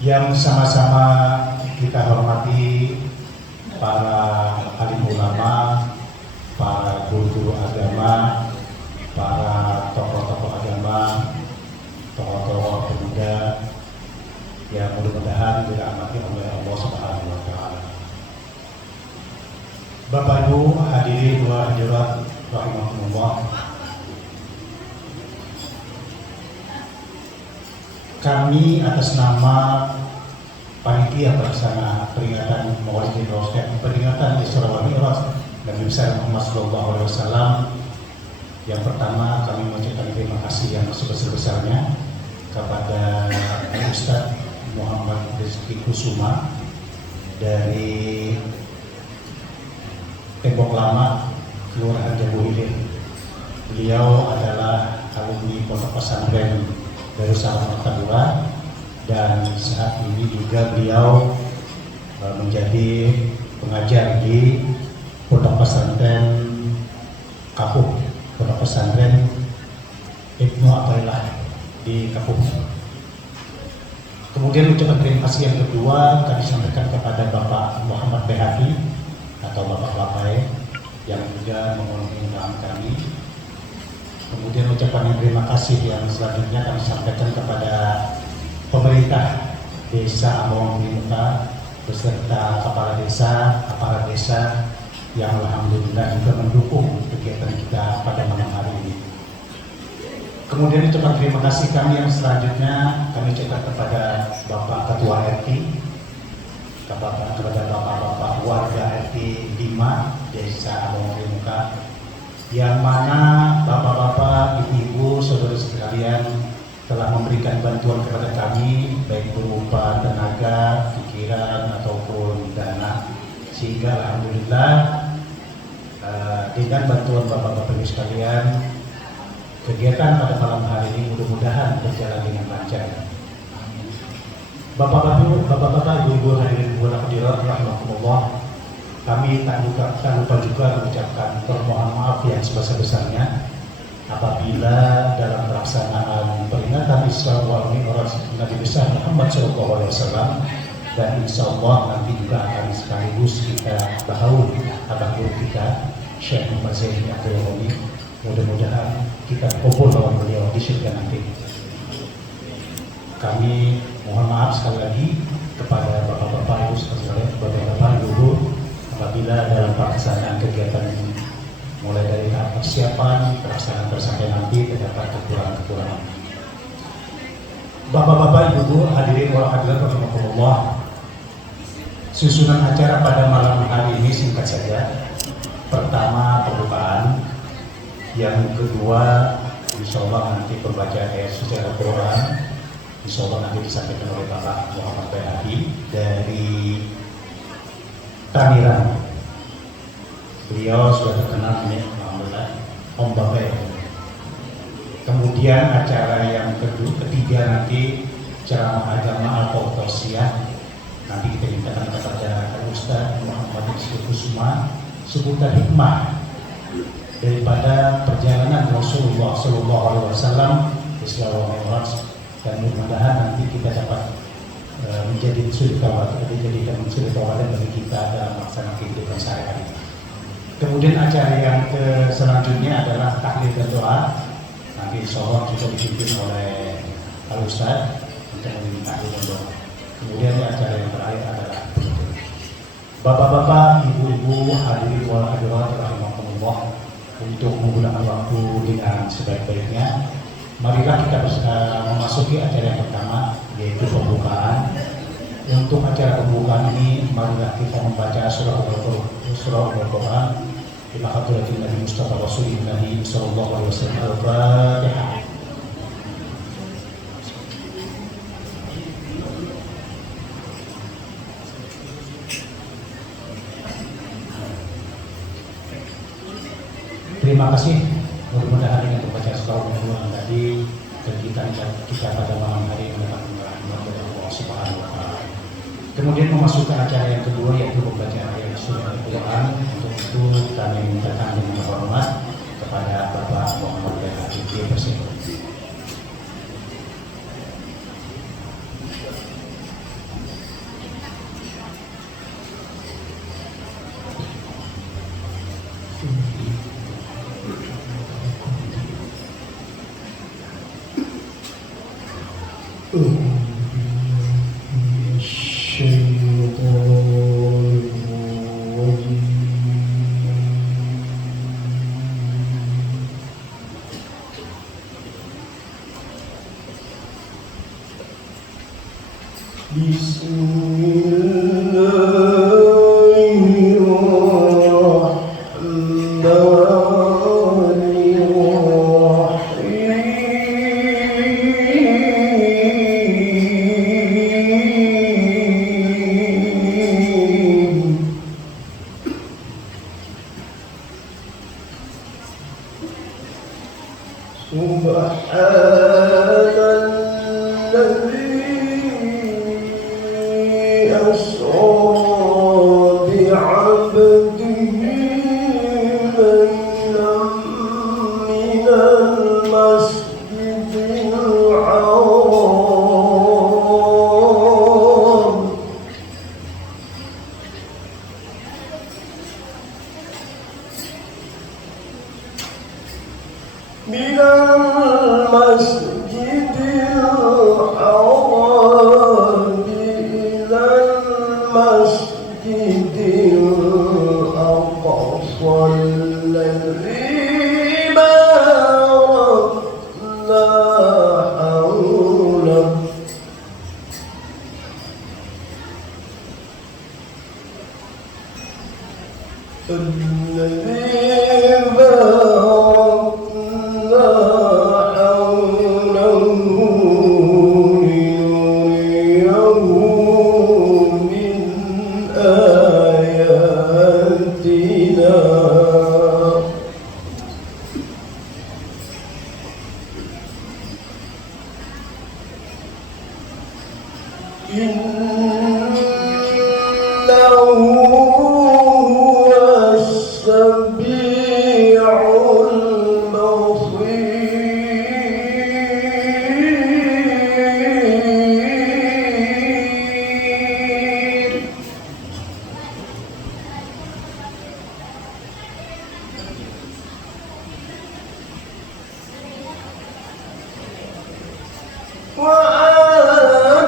yang sama-sama kita hormati para alim ulama, para guru-guru agama, para tokoh-tokoh agama, tokoh-tokoh pemuda yang mudah-mudahan dirahmati oleh Allah Subhanahu wa taala. Bapak Ibu hadirin wa hadirat rahimakumullah. Kami atas nama panitia pelaksana peringatan Maulid Rasul, peringatan Isra wal Mi'raj Nabi besar Muhammad sallallahu alaihi wasallam, yang pertama kami mengucapkan terima kasih yang sebesar-besarnya kepada Ustaz Muhammad Rizki Kusuma dari Tembok Lama, Kelurahan Jambu Hilir. Beliau adalah alumni Pondok Pesantren Darussalam Martapura, dan saat ini juga beliau menjadi pengajar di Pondok Pesantren Kapuk, Pondok Pesantren Ibnu Athaillah di Kapuk. Kemudian ucapan terima kasih yang kedua kami sampaikan kepada Bapak Muhammad Behati atau Bapak Lapai yang juga memenuhi undangan kami. Kemudian ucapan yang terima kasih yang selanjutnya kami sampaikan kepada pemerintah Desa Ambawang Blimuka beserta kepala desa, aparat desa yang alhamdulillah juga mendukung kegiatan kita pada malam hari ini. Kemudian ucapan terima kasih kami yang selanjutnya kami ucapkan kepada Bapak Ketua RT, kepada Bapak-Bapak warga RT 5 Desa Ambawang Blimuka, yang mana Bapak-Bapak, Ibu-Ibu, Saudara sekalian telah memberikan bantuan kepada kami baik berupa tenaga, pikiran ataupun dana, sehingga alhamdulillah dengan bantuan Bapak-Bapak Ibu sekalian kegiatan pada malam hari ini mudah-mudahan berjalan dengan lancar. Bapak-bapak, Ibu-Ibu hadirin rahimakumullah, kami tak lupa juga mengucapkan permohonan maaf yang sebesar-besarnya apabila dalam pelaksanaan peringatan Isra wal Mi'raj Nabi besar Muhammad sallallahu alaihi wasallam, dan insya Allah nanti juga akan sekaligus kita bahaul abah guru kita Syekh Muhammad Zaini Abdul Ghani, mudah-mudahan kita kumpul lawan beliau di surga nanti. Kami mohon maaf sekali lagi kepada bapak-bapak, ibu sekalian, bapak-bapak, ibu, apabila dalam pelaksanaan kegiatan ini mulai dari tahap persiapan, pelaksanaan sampai nanti terdapat kekurangan-kekurangan. Bapak-bapak, ibu, hadirin wal hadirat rahimakumullah, susunan acara pada malam hari ini singkat saja. Pertama pembukaan, yang kedua insya Allah nanti pembacaan ayat suci Al-Quran, insya Allah nanti disampaikan oleh Bapak Muhammad Behati dari Tangerang. Beliau sudah terkenal ini, alhamdulillah, Om Bapak. Kemudian acara yang ketiga nanti ceramah agama Al-Qausiyah. Nanti kita mintakan kepada Ustaz Muhammad Rizki Kusuma seputar hikmah daripada perjalanan Rasulullah Sallallahu Alaihi Wasallam Isra wal Mi'raj, dan mudah-mudahan nanti kita dapat menjadi suri tauladan bagi kita dalam melaksanakan kehidupan sehari-hari. Kemudian acara yang selanjutnya adalah tahlil dan doa. Nanti insya Allah juga dipimpin oleh Al Ustaz untuk memimpin tahlil dan doa. Kemudian acara yang terakhir adalah penutup. Bapak-bapak, ibu-ibu, hadirin wal hadirat rahimakumullah, untuk menggunakan waktu dengan sebaik-baiknya, marilah kita memasuki acara yang pertama, yaitu pembukaan. Untuk acara pembukaan ini, marilah kita membaca surah Al-Quran ila hadratin Nabi Mustafa Rasulullah sallallahu alaihi wasallam. Al-Fatihah. Terima kasih. Mudah-mudahan dengan membaca surah Al-Quran tadi kita pada malam hari mendapat rahmat dari Allah Subhanahu wa taala. Kemudian memasukkan acara yang kedua, yaitu pembacaan ayat surah Al-Quran. Untuk itu kami mintakan dengan hormat kepada Bapak Muhammad Behati Presiden.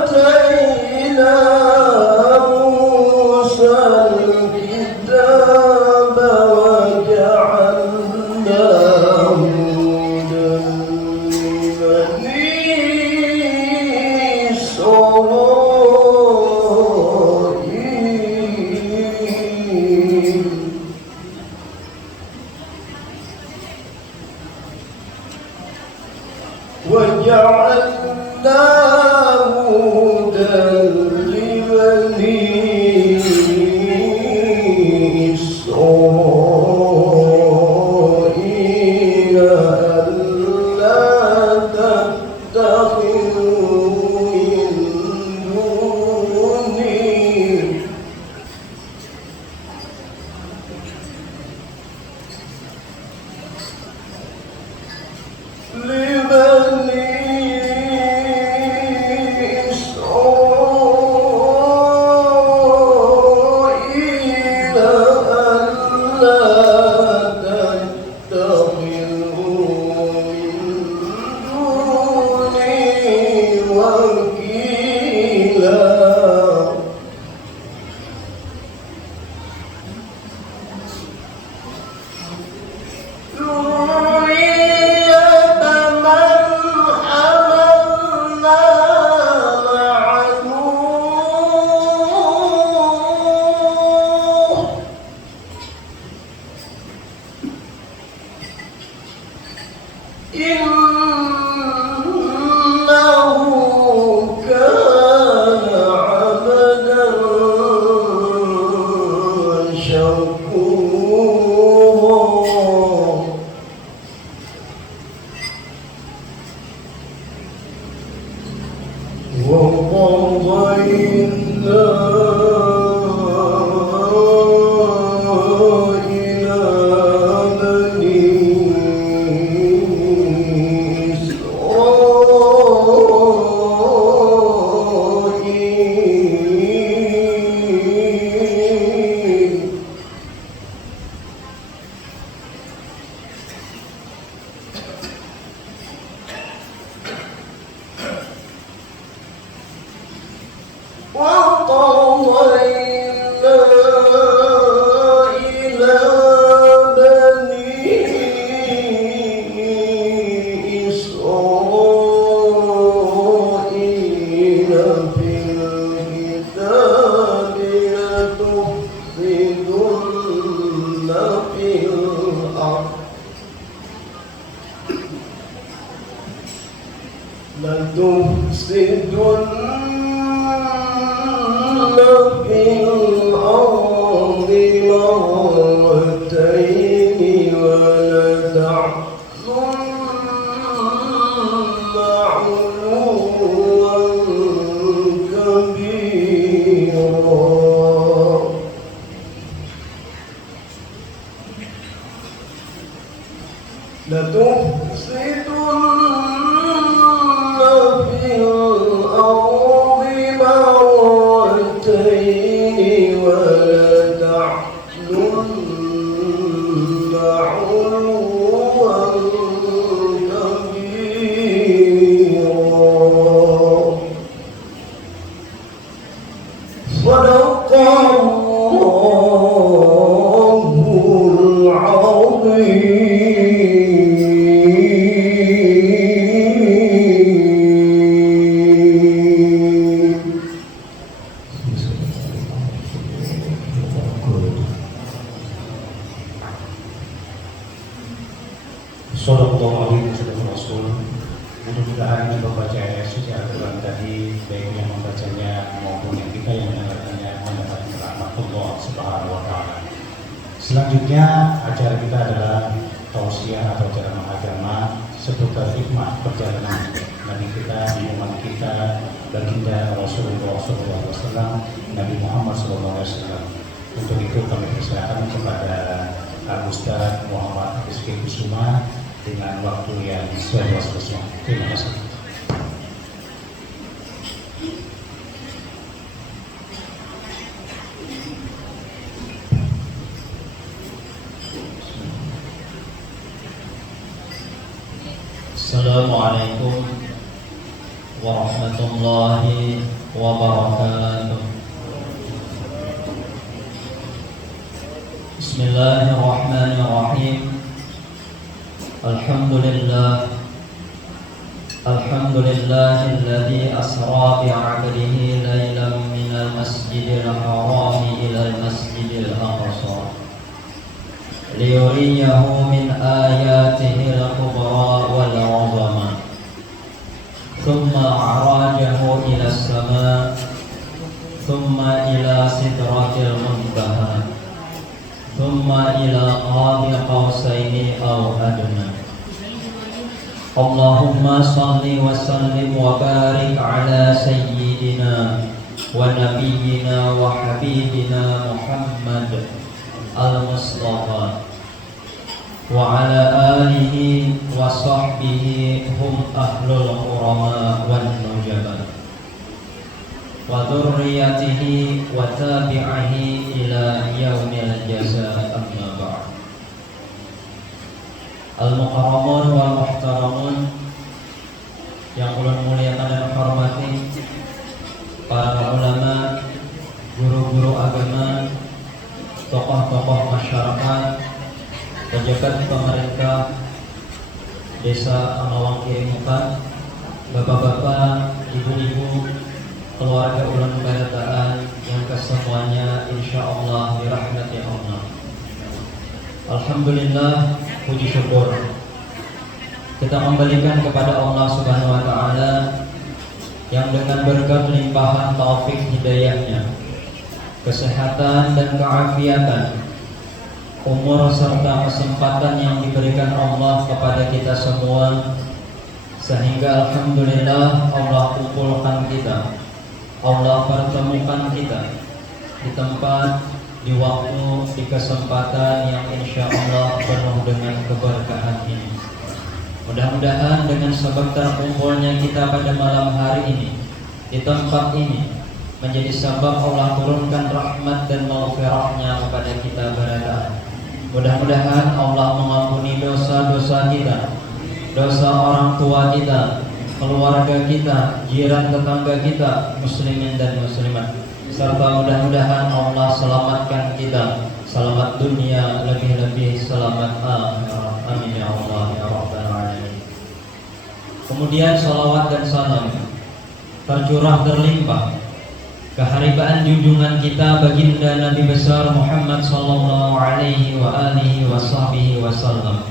وآتينا موسى Mudah-mudahan yang membaca ayat suci Al-Quran tadi, baik yang membacanya maupun yang kita yang mendengarkannya, mendapatkan rahmat Allah Subhanahu wa Ta'ala. Selanjutnya acara kita adalah tausiah atau ceramah agama seputar hikmah perjalanan Nabi kita, iman kita, baginda Rasulullah SAW, Nabi Muhammad SAW. Untuk itu kami persilakan kepada Al-Ustaz Muhammad Rizky Kusuma dengan waktu yang sesuai. Terima kasih. Assalamualaikum warahmatullahi wabarakatuh. Bismillahirrahmanirrahim. Alhamdulillahilladzi asra bi'abdihi laylan minal masjidil harami ilal masjidil aqsa liyuriyahu min ayatihil kubra wal azama thumma a'rajahu ila as-sama thumma ila sidratil muntaha thumma ila qadi qausaini aw adna. Allahumma salli wa sallim wa barik ala sayyidina wa nabiyyina wa habibina Muhammad al-Mustafa wa ala alihi wa sahbihi hum ahlul qurama wan nujaba wa dhurriyyatihi wa tabi'ihi ila yaumil jazaa amma ba'd. Al-mukarramun wal muhtaramun, yang ulun muliakan dan hormati para ulama, guru-guru agama, tokoh-tokoh masyarakat, pejabat pemerintah Desa Amawang Kirimukan, bapak-bapak, ibu-ibu, keluarga ulun barataan yang kesemuanya insyaallah dirahmati Allah. Alhamdulillah, puji syukur kita kembalikan kepada Allah Subhanahu wa Ta'ala yang dengan berkat limpahan taufik hidayahnya, kesehatan dan keafiatan, umur serta kesempatan yang diberikan Allah kepada kita semua, sehingga alhamdulillah Allah kumpulkan kita, Allah pertemukan kita di tempat, di waktu, di kesempatan yang insya Allah penuh dengan keberkahan ini. Mudah-mudahan dengan sebab terkumpulnya kita pada malam hari ini di tempat ini menjadi sebab Allah turunkan rahmat dan maghfirahnya kepada kita barataan. Mudah-mudahan Allah mengampuni dosa-dosa kita, dosa orang tua kita, keluarga kita, jiran tetangga kita, muslimin dan muslimat, serta mudah-mudahan Allah selamatkan kita selamat dunia, lebih-lebih selamat akhirat. Amin ya Allah ya Rabbal Alamin. Kemudian salawat dan salam tercurah terlimpah keharibaan junjungan kita baginda Nabi besar Muhammad sallallahu alaihi wa alihi wasallam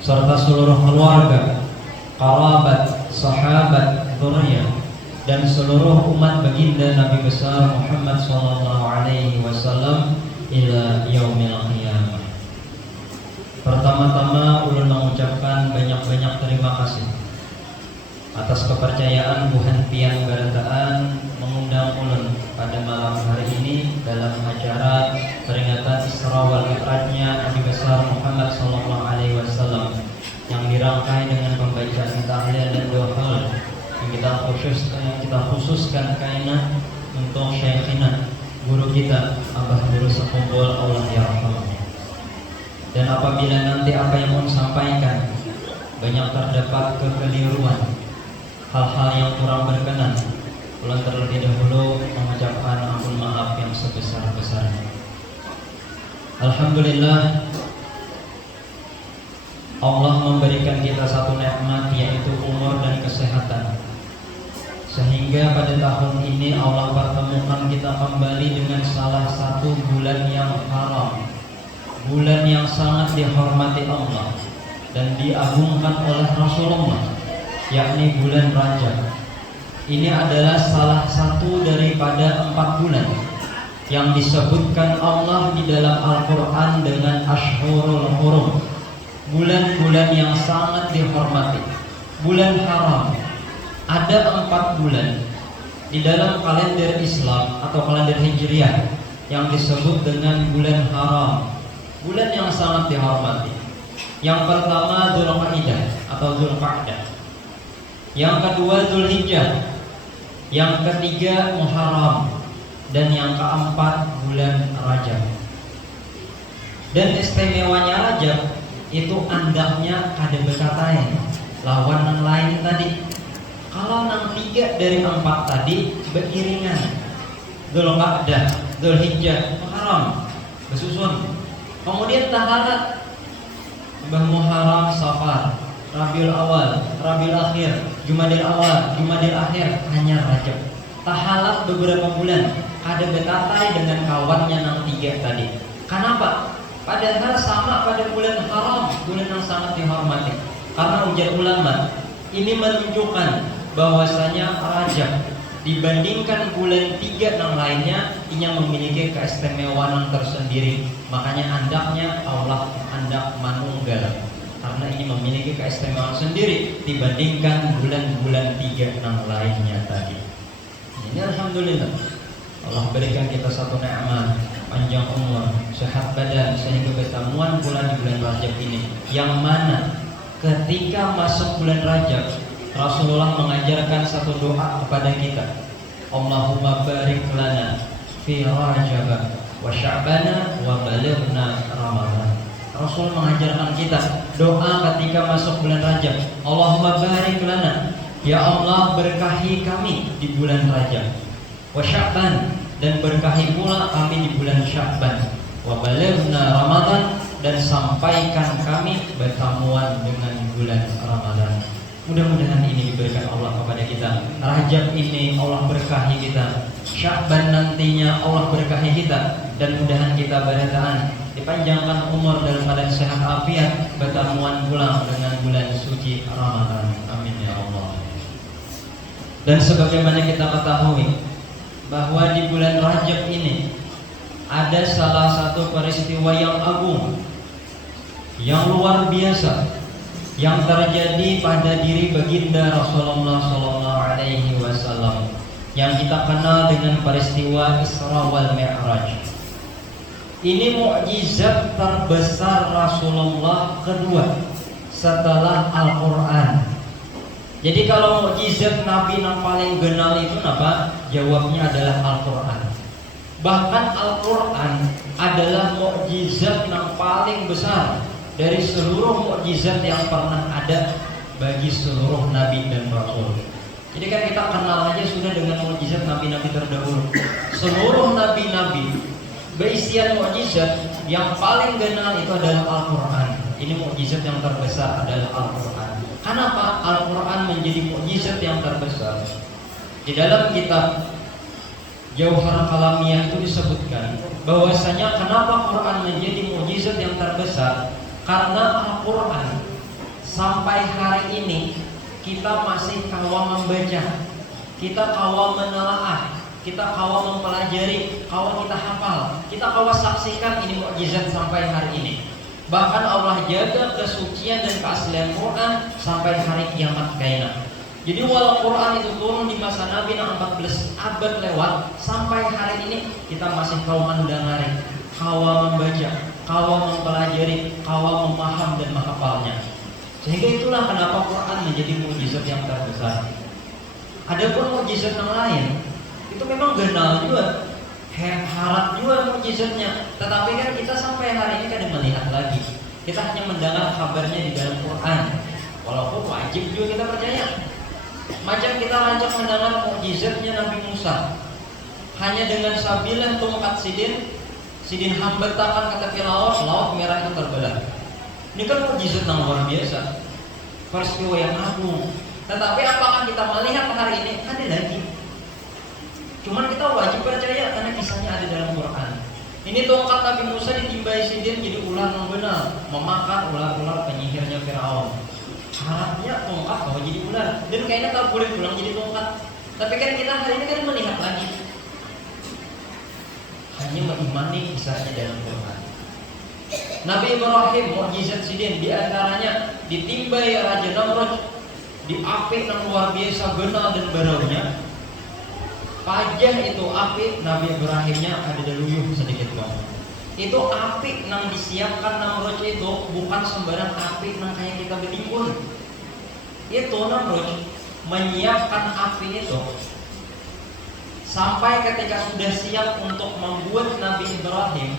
serta seluruh keluarga, kerabat, sahabat, dzurriyyah dan seluruh umat baginda Nabi besar Muhammad sallallahu alaihi wasallam ila yaumil qiyamah. Pertama-tama ulun mengucapkan banyak-banyak terima kasih atas kepercayaan Buhan Pian Barataan mengundang ulun pada malam hari ini dalam acara peringatan Isra wal Mi'rajnya Nabi besar Muhammad sallallahu alaihi wasallam yang dirangkai dengan pembacaan tahlil dan doa yang kita khususkan kainah untuk syekhina guru kita Abah Guru Sekumpul Allah ya Rahman. Dan apabila nanti apa yang mau sampaikan banyak terdapat kekeliruan, hal-hal yang kurang berkenan, ulun terlebih dahulu mengucapkan ampun maaf yang sebesar-besarnya. Alhamdulillah, Allah memberikan kita satu nikmat, yaitu umur dan kesehatan, sehingga pada tahun ini Allah pertemukan kita kembali dengan salah satu bulan yang haram, bulan yang sangat dihormati Allah dan diagungkan oleh Rasulullah, yakni bulan Rajab. Ini adalah salah satu daripada 4 bulan yang disebutkan Allah di dalam Al-Quran dengan Ashhurul Hurum, bulan-bulan yang sangat dihormati, bulan haram. Ada 4 bulan di dalam kalender Islam atau kalender Hijriah yang disebut dengan bulan haram, bulan yang sangat dihormati. Yang pertama Dzulqa'dah atau Dzulqa'dah, yang kedua Dzulhijjah, yang ketiga Muharram, dan yang keempat bulan Rajab. Dan istimewanya Rajab itu andaknya kada bekatain lawan yang lain tadi. Kalau nang 3 dari 4 tadi beriringan, Dzulqa'dah, Dzulhijjah, Muharram besusun. Kemudian taharat Muharram, Safar, Rabiul Awal, Rabiul Akhir, Jumadil Awal, Jumadil Akhir, hanya Rajab. Tahalat beberapa bulan, ada betatai dengan kawannya nang 3 tadi. Kenapa? Padahal sama pada bulan haram, bulan yang sangat dihormati. Karena ujar ulama, ini menunjukkan bahwasanya Rajab dibandingkan bulan 3 yang lainnya, ini memiliki keistimewaan yang tersendiri. Makanya andaknya Allah andak manunggal, karena ini memiliki keistimewaan sendiri dibandingkan bulan-bulan 3 yang lainnya tadi. Ini alhamdulillah Allah berikan kita satu nikmat, panjang umur, sehat badan, sehingga bertemuan pula di bulan Rajab ini, yang mana ketika masuk bulan Rajab Rasulullah mengajarkan satu doa kepada kita, Allahumma barik lana fi Rajab wa Sya'bana wa balighna Ramadan. Rasul mengajarkan kita doa ketika masuk bulan Rajab, Allahumma barik lana, ya Allah berkahi kami di bulan Rajab, wa Sya'ban, dan berkahi pula kami di bulan Sya'ban, wa balighna Ramadan, dan sampaikan kami bertemuan dengan bulan Ramadan. Mudah-mudahan ini diberikan Allah kepada kita. Rajab ini Allah berkahi kita, Sya'ban nantinya Allah berkahi kita, dan mudahan kita barataan dipanjangkan umur dalam keadaan sehat afiat, bertemuan pulang dengan bulan suci Ramadan. Amin ya Allah. Dan sebagaimana kita ketahui bahwa di bulan Rajab ini ada salah satu peristiwa yang agung, yang luar biasa, yang terjadi pada diri baginda Rasulullah sallallahu alaihi wasallam, yang kita kenal dengan peristiwa Isra wal Mi'raj. Ini mukjizat terbesar Rasulullah kedua setelah Al-Qur'an. Jadi kalau mukjizat Nabi yang paling genal itu apa? Jawabnya adalah Al-Qur'an. Bahkan Al-Qur'an adalah mukjizat yang paling besar dari seluruh mukjizat yang pernah ada bagi seluruh nabi dan rasul. Jadi kan kita kenal aja sudah dengan mukjizat nabi-nabi terdahulu. seluruh nabi-nabi berisian mukjizat, yang paling genal itu adalah Al-Quran. Ini mukjizat yang terbesar adalah Al-Quran. Kenapa Al-Quran menjadi mukjizat yang terbesar? Di dalam kitab Jauhar Kalamiyah itu disebutkan bahwasanya kenapa Quran menjadi mukjizat yang terbesar? Karena Al-Quran sampai hari ini kita masih kawal membaca, kita kawal menelaah, kita kawal mempelajari, kawal kita hafal, kita kawal saksikan ini mukjizat sampai hari ini. Bahkan Allah jaga kesucian dan keaslian Quran sampai hari kiamat kainah. Jadi walau Quran itu turun di masa Nabi 14 abad lewat, sampai hari ini kita masih kawal mendengari, kawal membaca, kawal mempelajari, kawal memaham dan menghafalnya. Sehingga itulah kenapa Quran menjadi mukjizat yang terbesar. Adapun mukjizat yang lain itu memang genal juga, harap juga mukjizatnya. Tetapi kan kita sampai hari ini kadang melihat lagi. Kita hanya mendengar kabarnya di dalam Quran. Walaupun wajib juga kita percaya. Macam kita rancak mendengar mukjizatnya Nabi Musa. Hanya dengan sabilah tongkat sidin hambatakan ke tepi laut merah itu terbelah. Ini kan mukjizat yang luar biasa, peristiwa yang agung. Tetapi apakah kita melihat hari ini? Ada lagi. Cuman kita wajib percaya karena kisahnya ada dalam Quran. Ini tongkat Nabi Musa ditimbai sidin jadi ular yang benar, memakan ular-ular penyihirnya Firaun. Harapnya tongkat bahwa jadi ular, dan kayaknya tak boleh pulang jadi tongkat. Tapi kan kita hari ini kan melihat lagi, hanya mengimani kisahnya dalam Quran. Nabi Ibrahim mukjizat sidin diantaranya ditimbai Raja Namrud di api yang luar biasa genal dan baraunya. Pajah itu api Nabi Ibrahimnya ada deluyuh sedikit banget. Itu api yang disiapkan Namrud itu bukan sembarang api yang kayak kita bertimbun. Itu Namrud menyiapkan api itu sampai ketika sudah siap untuk membuat Nabi Ibrahim.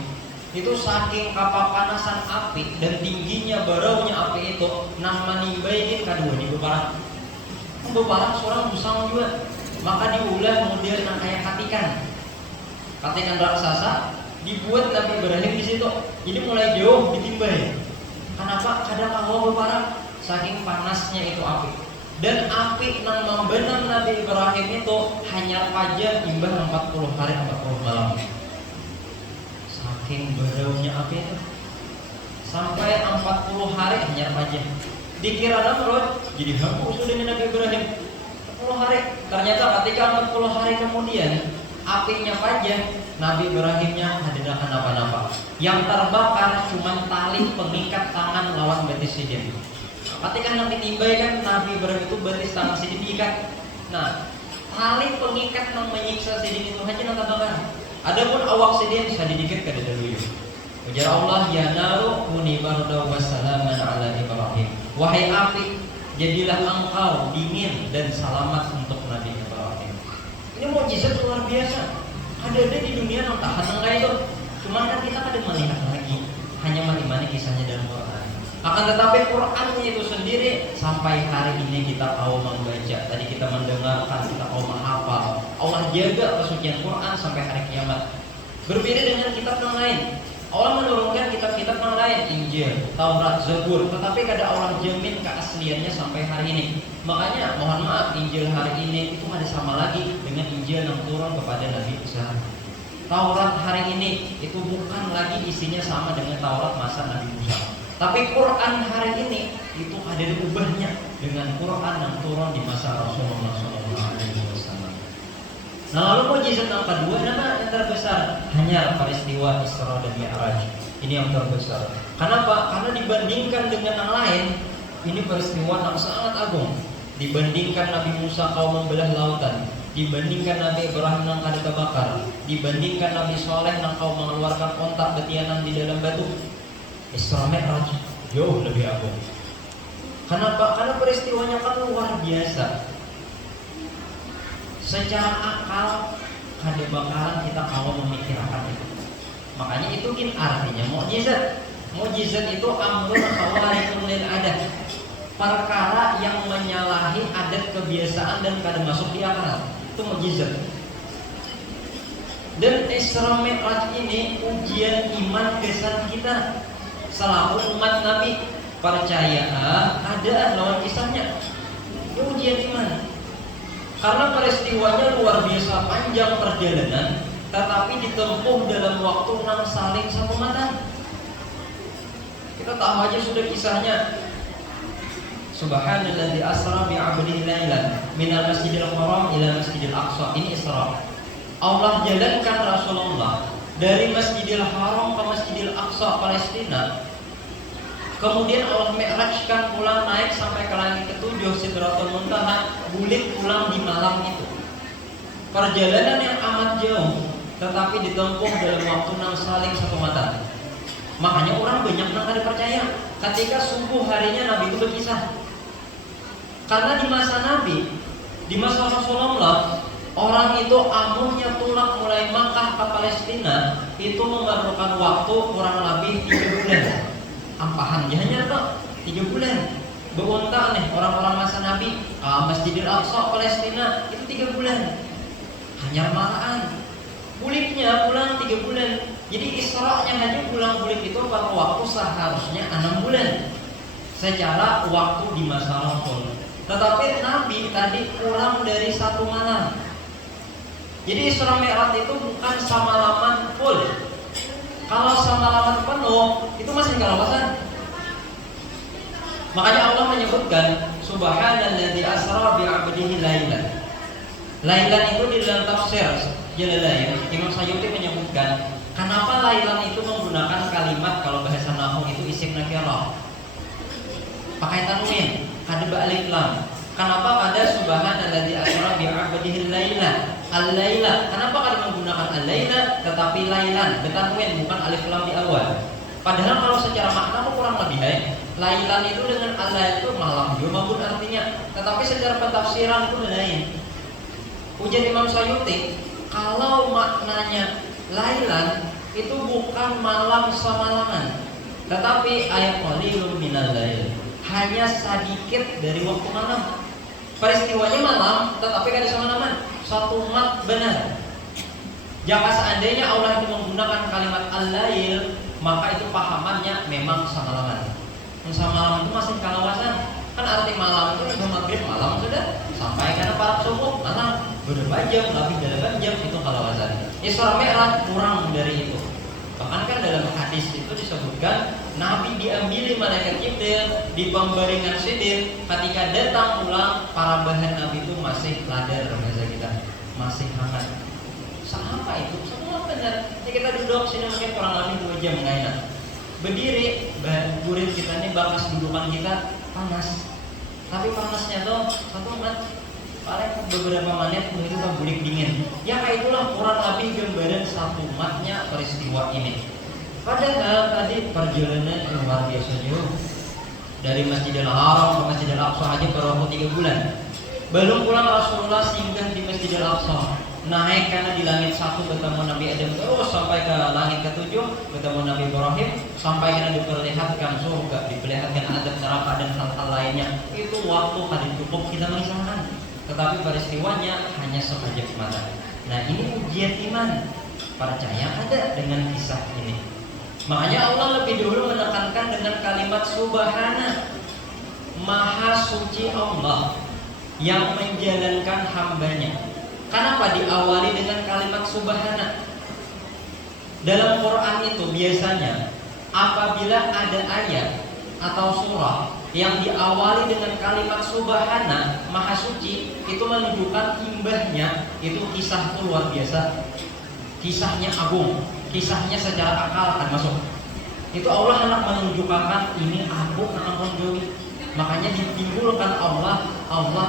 Itu saking kapapanasan api dan tingginya baraunya api itu nang manimbai kadua di beparang seorang busang juga. Maka diulah kemudian nang kayak katikan raksasa dibuat Nabi Ibrahim di situ. Jadi mulai jauh ditimbai. Kenapa? Kadang kalau beparang saking panasnya itu api. Dan api nang membenam Nabi Ibrahim itu hanya aja imbang 40 hari 40 malam. Saking baraunya api itu sampai 40 hari hanya aja. Dikira Namrud jadi hapus sudah Nabi Ibrahim 40 hari. Ternyata ketika 40 hari kemudian apinya pajah, Nabi Ibrahimnya tidak kenapa-napa. Yang terbakar cuma tali pengikat tangan lawan betis sidin. Ketika nanti timbai kan Nabi Ibrahim itu betis tangan sidin diikat. Nah, tali pengikat yang menyiksa sidin itu hanya nanti bakar. Adapun awak sidin bisa didikit kada dulu. Ujar Allah, ya naru kuni barda wa salaman ala Ibrahim. Wahai api, jadilah engkau dingin dan selamat untuk Nabi Ibrahim. Ini mukjizat luar biasa. Ada di dunia yang tahan enggak itu. Cuma kan kita kada melihat lagi, hanya mengimani kisahnya dalam Quran. Akan tetapi Qurannya itu sendiri sampai hari ini kita tahu membaca. Tadi kita mendengarkan, kita tahu menghafal. Allah jaga kesucian Quran sampai hari kiamat. Berbeda dengan kitab yang lain. Allah menurunkan kitab-kitab yang lain, Injil, Taurat, Zabur, tetapi kada Allah jamin keasliannya sampai hari ini. Makanya mohon maaf, Injil hari ini itu ada sama lagi dengan Injil yang turun kepada Nabi Isa. Taurat hari ini itu bukan lagi isinya sama dengan Taurat masa Nabi Musa. Tapi Quran hari ini itu ada diubahnya dengan Quran yang turun di masa Rasulullah SAW. Nah, lalu mukjizat yang kedua yang terbesar hanya peristiwa Isra dan Mi'raj. Ini yang terbesar. Kenapa? Karena dibandingkan dengan yang lain, ini peristiwa yang sangat agung. Dibandingkan Nabi Musa kau membelah lautan, dibandingkan Nabi Ibrahim yang kada terbakar, dibandingkan Nabi Soleh yang kau mengeluarkan ontak betianan di dalam batu, Isra Mi'raj jauh lebih agung. Kenapa? Karena peristiwanya kan luar biasa. Secara akal kada bakalan kita kalau memikirkan itu. Makanya itu artinya mukjizat. Mukjizat itu amrun khawarikun lil adat. Perkara yang menyalahi adat kebiasaan dan kada masuk di akal. Itu mukjizat. Dan Isra Mi'raj ini ujian iman kesan kita selalu umat Nabi. Percaya ada lawan kisahnya. Itu ujian iman. Karena peristiwanya luar biasa panjang perjalanan, tetapi ditempuh dalam waktu yang saling satu mata. Kita tahu aja sudah kisahnya. Subhanalladzi asra bi 'abdihi lailan minal masjidil haram ila masjidil aqsa. Ini Isra. Allah jalankan Rasulullah dari Masjidil Haram ke Masjidil Aqsa Palestina. Kemudian Allah mi'rajkan pulang naik sampai ke langit ketujuh Sidratul Muntaha, bulik pulang di malam itu. Perjalanan yang amat jauh, tetapi ditempuh dalam waktu yang saling satu mata. Makanya orang banyak yang tidak percaya ketika subuh harinya Nabi itu berkisah. Karena di masa Nabi, di masa Rasulullah, orang itu amuhnya tulak mulai Makkah ke Palestina itu memerlukan waktu kurang lebih 3 bulan. Ampahan jahanya tuh 3 bulan. Beunta nih orang-orang masa Nabi Masjidil Aqsa Palestina itu 3 bulan. Hanya malaan. Buliknya pulang 3 bulan. Jadi Isra-nya hanya pulang bulik itu perlu waktu seharusnya 6 bulan secara waktu di masa Rasul. Tetapi Nabi tadi pulang dari 1 malam. Jadi Isra Mi'raj itu bukan samalaman full. Kalau samalaman penuh itu masih kalawasan. Makanya Allah menyebutkan Subhanalladzi asra bi 'abdihi lailan. Lailan itu di dalam tafsir Jalalain Imam Sayyuti menyebutkan kenapa lailan itu menggunakan kalimat kalau bahasa nahwu itu isim nakirah. Pakai tanwin, ada alif lam. Kenapa ada Subhanalladzi asra bi 'abdihi lailan? Al-laila. Kenapa kalian menggunakan al-laila tetapi lailan betanwin bukan alif lam di awal? Padahal kalau secara makna kurang lebih lailan itu dengan al-lail itu malam juga pun artinya, tetapi secara pentafsiran itu lain. Ujian Imam Sayyuti, kalau maknanya lailan itu bukan malam semalaman, tetapi ayat qalilun minal lail, hanya sedikit dari waktu malam. Peristiwanya malam, tetapi kan semalaman. Satu mat benar. Jika seandainya Allah itu menggunakan kalimat al-lail, maka itu pahamannya memang semalaman. Semalam itu masih kalawasan. Kan arti malam itu udah maghrib malam sudah sampai karena para subuh malam berapa jam, lebih 8 jam itu kalawasan. Isra Mi'raj kurang dari itu. Bahkan kan dalam hadis itu disebutkan Nabi diambil malaikat Jibril di pembaringan sidir. Ketika datang pulang, para bahan Nabi itu masih ladar bahasa kita, masih hangat. Sama itu, semua benar. Ini kita duduk sini mungkin kurang lebih 2 jam nggak enak. Berdiri, burit kita ini bakas dudukan kita panas. Tapi panasnya tuh 1 menit, paling beberapa menit itu kan bulik dingin. Ya kayak itulah kurang lebih gambaran 1 matnya peristiwa ini. Padahal tadi perjalanan luar biasa jauh. Dari Masjidil Haram ke Masjidil Aqsa aja baru 3 bulan. Belum pulang Rasulullah singgah di Masjidil Aqsa. Naik karena di langit 1 bertemu Nabi Adam terus sampai ke langit ke-7 bertemu Nabi Ibrahim, sampai karena diperlihatkan surga, diperlihatkan adab neraka dan hal-hal lainnya. Itu waktu tadi cukup kita mengisahkan. Tetapi peristiwanya hanya sekejap mata. Nah ini ujian iman. Percaya ada dengan kisah ini. Makanya Allah lebih dulu menekankan dengan kalimat Subhana, Maha Suci Allah yang menjalankan hambanya. Kenapa diawali dengan kalimat Subhana? Dalam Quran itu biasanya apabila ada ayat atau surah yang diawali dengan kalimat Subhana, Maha Suci, itu menunjukkan imbahnya itu kisah itu luar biasa. Kisahnya agung, kisahnya secara akal akan masuk. Itu Allah hendak menunjukkan ini agung akan jauhi. Makanya ditimbulkan Allah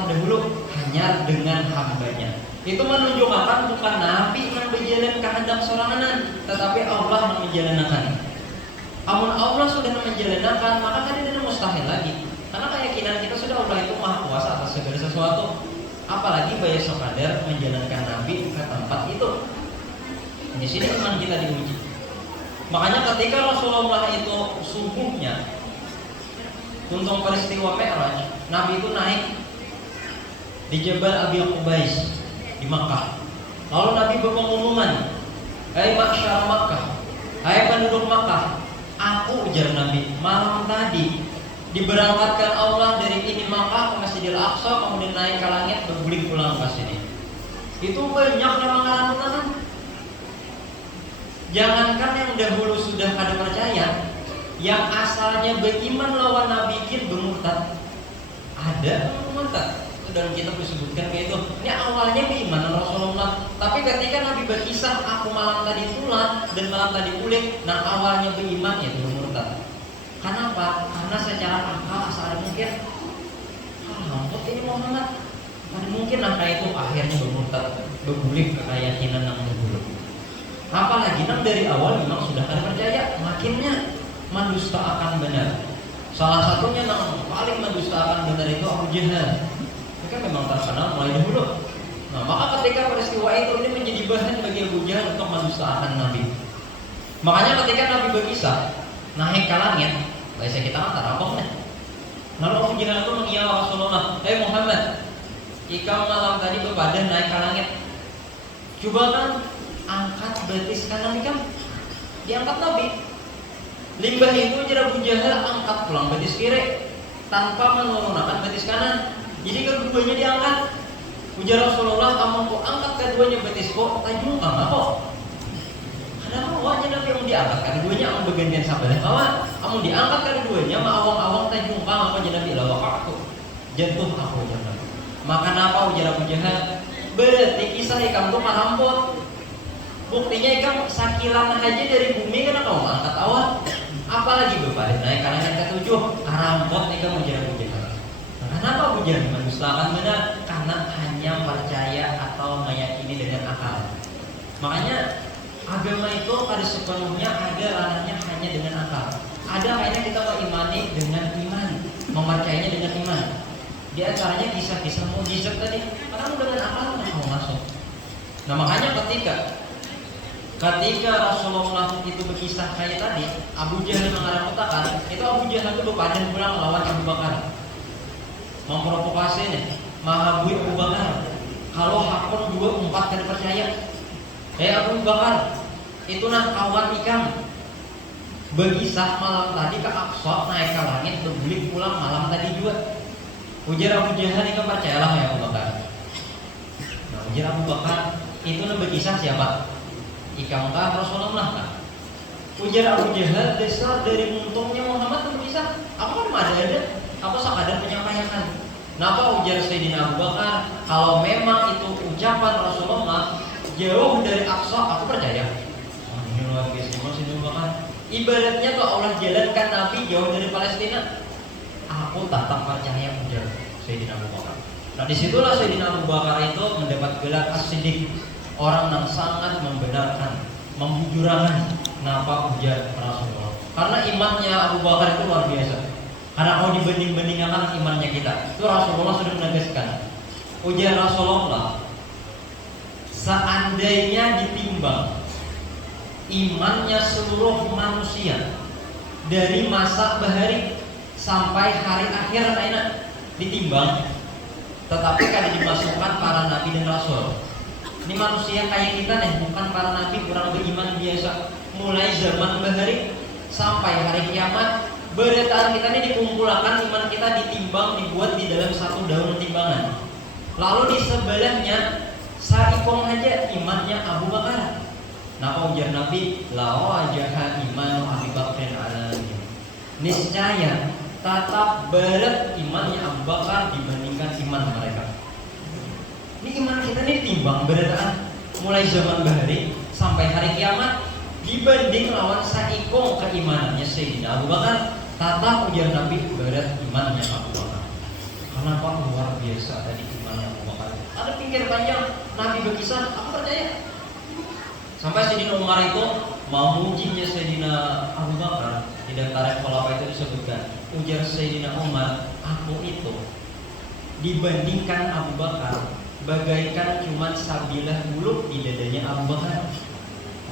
dahulu hanya dengan hambanya. Itu menunjukkan bukan Nabi yang berjalan kehendak sorangan, tetapi Allah yang menjalankan. Amun Allah sudah menjalankan, maka kan itu mustahil lagi. Karena keyakinan kita sudah Allah itu maha kuasa atas segala sesuatu. Apalagi bayar sekadar menjalankan Nabi ke tempat itu. Di sini iman kita diuji. Makanya ketika Rasulullah itu subuhnya tentang peristiwa Mi'raj, Nabi itu naik di Jabal Abi Qubais di Makkah. Lalu Nabi berpengumuman, Hai ma'syar Makkah, hai penduduk Makkah, aku ujar Nabi malam tadi diberangkatkan Allah dari ini Makkah ke Masjidil Aqsa, kemudian naik ke langit berguling pulang ke sini. Itu banyak yang mengalami. Jangankan yang dahulu sudah pada percaya, yang asalnya beriman lawan Nabi Jin bermurtad. Ada bermurtad. Dalam kitab disebutkan kayak itu. Ini awalnya beriman Rasulullah, tapi ketika Nabi berkisah aku malam tadi sholat dan malam tadi kulit, nah awalnya beriman ya bermurtad. Kenapa? Karena secara akal asal mungkin hampir ini Muhammad. Ada mungkin angka itu akhirnya bermurtad, berguling ke keyakinan yang dulu. Apalagi nang dari awal memang sudah ada percaya, makinnya mendustakan benar. Salah satunya yang paling mendustakan benar itu Abu Jahal. Mereka memang terkenal mulai dahulu. Nah, maka ketika peristiwa itu ini menjadi bahan bagi Abu Jahal untuk mendustakan Nabi. Makanya ketika Nabi berkisah naik ke langit, saya kita kan terampok nih. Lalu Abu Jahal itu mengiyakan Rasulullah, "Hei Muhammad, ikam malam tadi berbadan naik ke langit. Coba kan angkat betis kanan ikam." Diangkat Nabi. Limbah itu ujar Abu Jahal angkat pulang betis kiri tanpa menurunkan betis kanan. Jadi keduanya diangkat. Ujar Rasulullah, kamu kok angkat keduanya betisku, tajung kamu kok. Ada awalnya Nabi yang diangkat keduanya, kamu bergantian sabar kawan. Kamu diangkat keduanya, ma awang-awang tajung kamu apa jadi Nabi lawak aku. Jatuh aku jangan. Maka apa ujar Abu Jahal? Berarti kisah ikam tuh marampot. Buktinya ikam sakilan aja dari bumi karena kamu angkat awal. Apalagi berbalik naik karena yang ketujuh, karampot ikam ujar Abu Jahal. Kenapa Abu Jahal mendustakan benar? Karena hanya percaya atau meyakini dengan akal. Makanya agama itu pada sepenuhnya ada ranahnya hanya dengan akal. Ada kayaknya kita mengimani dengan iman, mempercayainya dengan iman. Di antaranya kisah-kisah mukjizat tadi, karena dengan akal nggak mau masuk. Nah makanya ketika Rasulullah itu berkisah kayak tadi, Abu Jahal mengarah itu Abu Jahal itu berpadan pulang melawan Abu Bakar. Memprovokasi nih, mahabui Abu Bakar. Kalau hakun 24 kali percaya. Abu Bakar, itu nah kawan ikam berkisah malam tadi ke Aqsa naik ke langit berguling pulang malam tadi juga. Ujar Abu Jahal ikam percayalah ya Abu Bakar. Nah ujar Abu Bakar itu nah berkisah siapa? Ikam kah Rasulullah kah? Ujar Abu Jahal dasar dari muntungnya Muhammad berkisah. Aku kan ada. Aku sekadar menyampaikan. Kenapa ujar Sayyidina Abu Bakar? Kalau memang itu ucapan Rasulullah jauh dari Aqsa, aku percaya. Ini luar biasa Sayyidina Abu Bakar. Ibaratnya kalau Allah jalankan Nabi jauh dari Palestina, aku tetap percaya ujar Sayyidina Abu Bakar. Nah disitulah Sayyidina Abu Bakar itu mendapat gelar as-siddiq, orang yang sangat membenarkan, membujurkan kenapa ujar Rasulullah. Karena imannya Abu Bakar itu luar biasa. Karena kalau dibanding-bandingkan imannya kita, itu Rasulullah sudah menegaskan. Ujar Rasulullah, seandainya ditimbang imannya seluruh manusia dari masa bahari sampai hari akhir ditimbang, tetapi kalau dimasukkan para nabi dan rasul. Ini manusia kayak kita nih, bukan para nabi, kurang beriman biasa. Mulai zaman bahari sampai hari kiamat, beritaan kita ini dikumpulkan, iman kita ditimbang, dibuat di dalam satu daun timbangan. Lalu di sebelahnya saikong aja imannya Abu Bakar. Nah ujar Nabi, la wajaha imanu Abi Bakrin alamin. Niscaya tetap berat imannya Abu Bakar dibandingkan iman mereka. Ini iman kita ini timbang beritaan mulai zaman bahari sampai hari kiamat, dibanding lawan saikong keimanannya Sayyidina Abu Bakar. Tata ujar Nabi berat imannya Abu Bakar. Kenapa luar biasa tadi imannya Abu Bakar? Ada pinggir panjang Nabi berkisah, aku percaya. Sampai Sayyidina Umar itu mau mujinya Sayyidina Abu Bakar. Di antara khulafa itu disebutkan, ujar Sayyidina Umar, aku itu dibandingkan Abu Bakar bagaikan cuma sabilah bulu di dadanya Abu Bakar.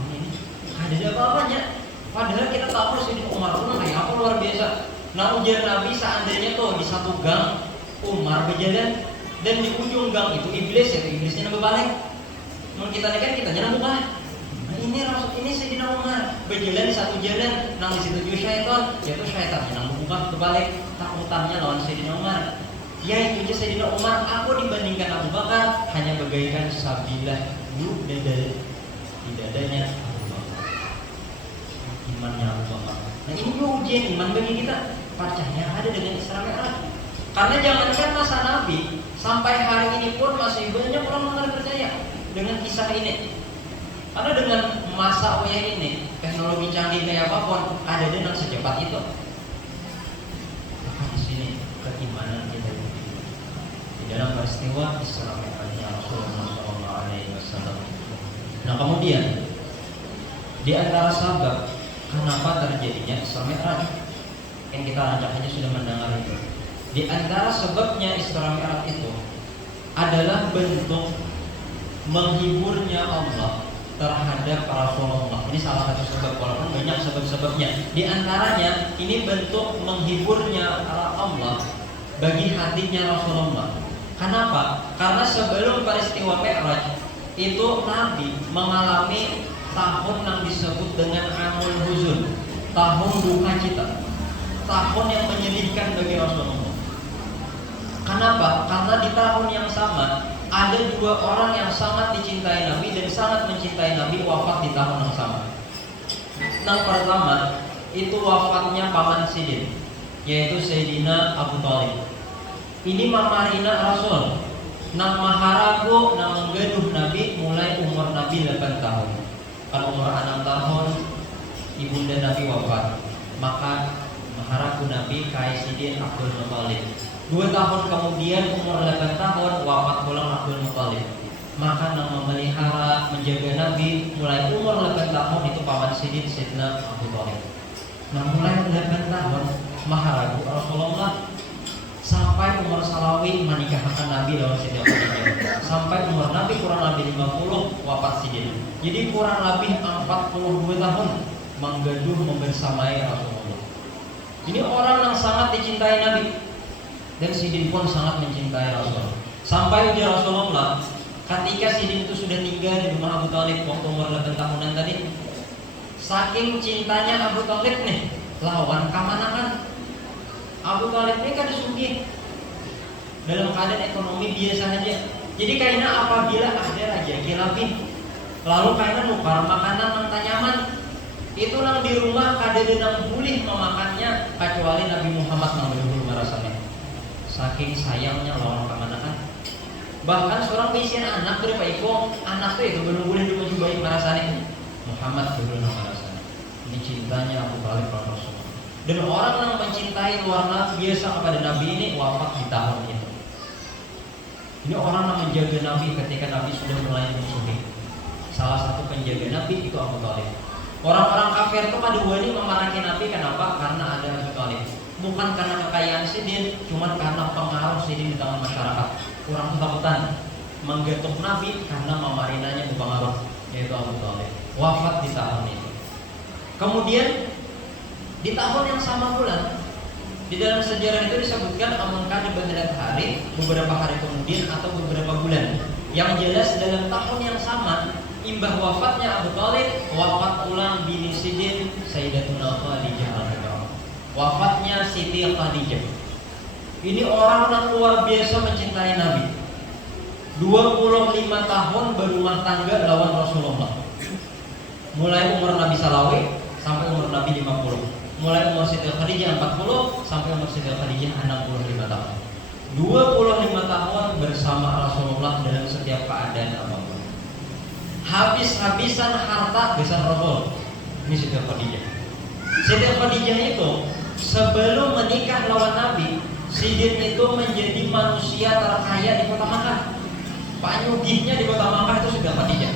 Ini ada apa-apanya. Padahal kita tahu Sayyidina Umar itu kayak apa luar biasa. Nah ujar Nabi, seandainya tuh di satu gang Umar berjalan dan di ujung gang itu iblis, ya iblisnya nambah balik. Mau kita kan kita jangan buka. Nah ini Sayyidina Umar berjalan di satu jalan, nang di situ juga syaitan, yaitu syaitannya nang buka kebalik takutannya lawan Sayyidina Umar. Ya itu aja Sayyidina Umar, aku dibandingkan Abu Bakar hanya bagaikan sabilah di dadanya Abu Bakar. Imannya Abu Bakar. Nah ini juga ujian iman bagi kita. Percaya ada dengan Isra Mi'raj. Karena jangankan masa Nabi, sampai hari ini pun masih banyak orang yang percaya dengan kisah ini. Karena dengan masa ini, teknologi canggih kayak apapun, ada dengan secepat itu. Maka di sini keimanan kita di dalam peristiwa Isra Mi'rajnya Rasulullah SAW. Nah kemudian di antara sebab kenapa terjadinya Isra Mi'raj, yang kita ajak aja sudah mendengar itu. Di antara sebabnya Isra Mi'raj itu adalah bentuk menghiburnya Allah terhadap Rasulullah. Ini salah satu sebab, walaupun banyak sebab-sebabnya. Di antaranya ini bentuk menghiburnya Allah bagi hatinya Rasulullah. Kenapa? Karena sebelum peristiwa Mi'raj itu Nabi mengalami tahun yang disebut dengan Amul Huzun, tahun duka cita, tahun yang menyedihkan bagi Rasulullah. Kenapa? Karena di tahun yang sama ada dua orang yang sangat dicintai Nabi dan sangat mencintai Nabi wafat di tahun yang sama. Yang pertama itu wafatnya paman Sidin, yaitu Sayyidina Abu Thalib. Ini mamarina Rasul, nang maharagu nang menggaduh Nabi mulai umur Nabi 8 tahun. Kalau umur 6 tahun ibunda Nabi wafat, maka maharagu Nabi kai Sidin Abdul Muthalib. 2 tahun kemudian umur 8 tahun wafat pulang Abdul Muthalib. Maka nang memelihara menjaga Nabi mulai umur 8 tahun itu paman Sidin Sayyidina Abu Thalib. Nah mulai 8 tahun maharagu Rasulullah sampai umur Salawi menikahkan Nabi lawan Siti Khadijah. Sampai umur Nabi kurang lebih 50 wafat Sidin. Jadi kurang lebih 42 tahun menggaduh membersamai Rasulullah. Ini orang yang sangat dicintai Nabi. Dan Sidin pun sangat mencintai Rasul. Sampai ujar Rasulullah, ketika Sidin itu sudah tinggal di rumah Abu Thalib waktu umur 8 tahunan tadi, saking cintanya Abu Thalib nih lawan kamanakan. Abu Thalib ini kan sugih, dalam keadaan ekonomi biasa aja. Jadi kayaknya apabila ada raja kilapin, lalu kayaknya nukar makanan nang tanyaman, itu nang di rumah kadang nang boleh memakannya kecuali Nabi Muhammad nang belum merasanya. Saking sayangnya lawan kamanakan. Bahkan seorang bisian anak berapa iko, anak itu belum boleh dimenjubai merasanya. Muhammad belum merasanya. Ini cintanya Abu Thalib pada Rasul. Dan orang yang mencintai luar biasa kepada Nabi ini wafat di tahun itu. Ini orang yang menjaga Nabi ketika Nabi sudah mulai musuhi. Salah satu penjaga Nabi itu Abu Thalib. Orang-orang kafir itu pada ini memarahi Nabi kenapa? Karena ada Abu Thalib. Bukan karena kekayaan Sidin, cuma karena pengaruh Sidin di tangan masyarakat. Kurang ketakutan menggetuk Nabi karena mamarinanya berpengaruh, yaitu Abu Thalib. Wafat di tahun itu. Kemudian di tahun yang sama pula, di dalam sejarah itu disebutkan amunkan di beberapa hari, beberapa hari kemudian atau beberapa bulan. Yang jelas dalam tahun yang sama, imbah wafatnya Abu Thalib, wafat ulang bini Sidin Sayyidatuna Khadijah al-Kubra. Wafatnya Siti Khadijah. Ini orang yang luar biasa mencintai Nabi. 25 tahun berumah tangga lawan Rasulullah. Mulai umur Nabi Salawi sampai umur Nabi 50. Mulai umur Siti Khadijah 40 sampai umur Siti Khadijah 65 tahun. 25 tahun bersama Rasulullah dalam setiap keadaan apapun. Habis-habisan harta besan Rasul. Ini Siti Khadijah. Siti Khadijah itu sebelum menikah lawan Nabi, Sidin itu menjadi manusia terkaya di kota Makkah. Panyugihnya di kota Makkah itu Siti Khadijah.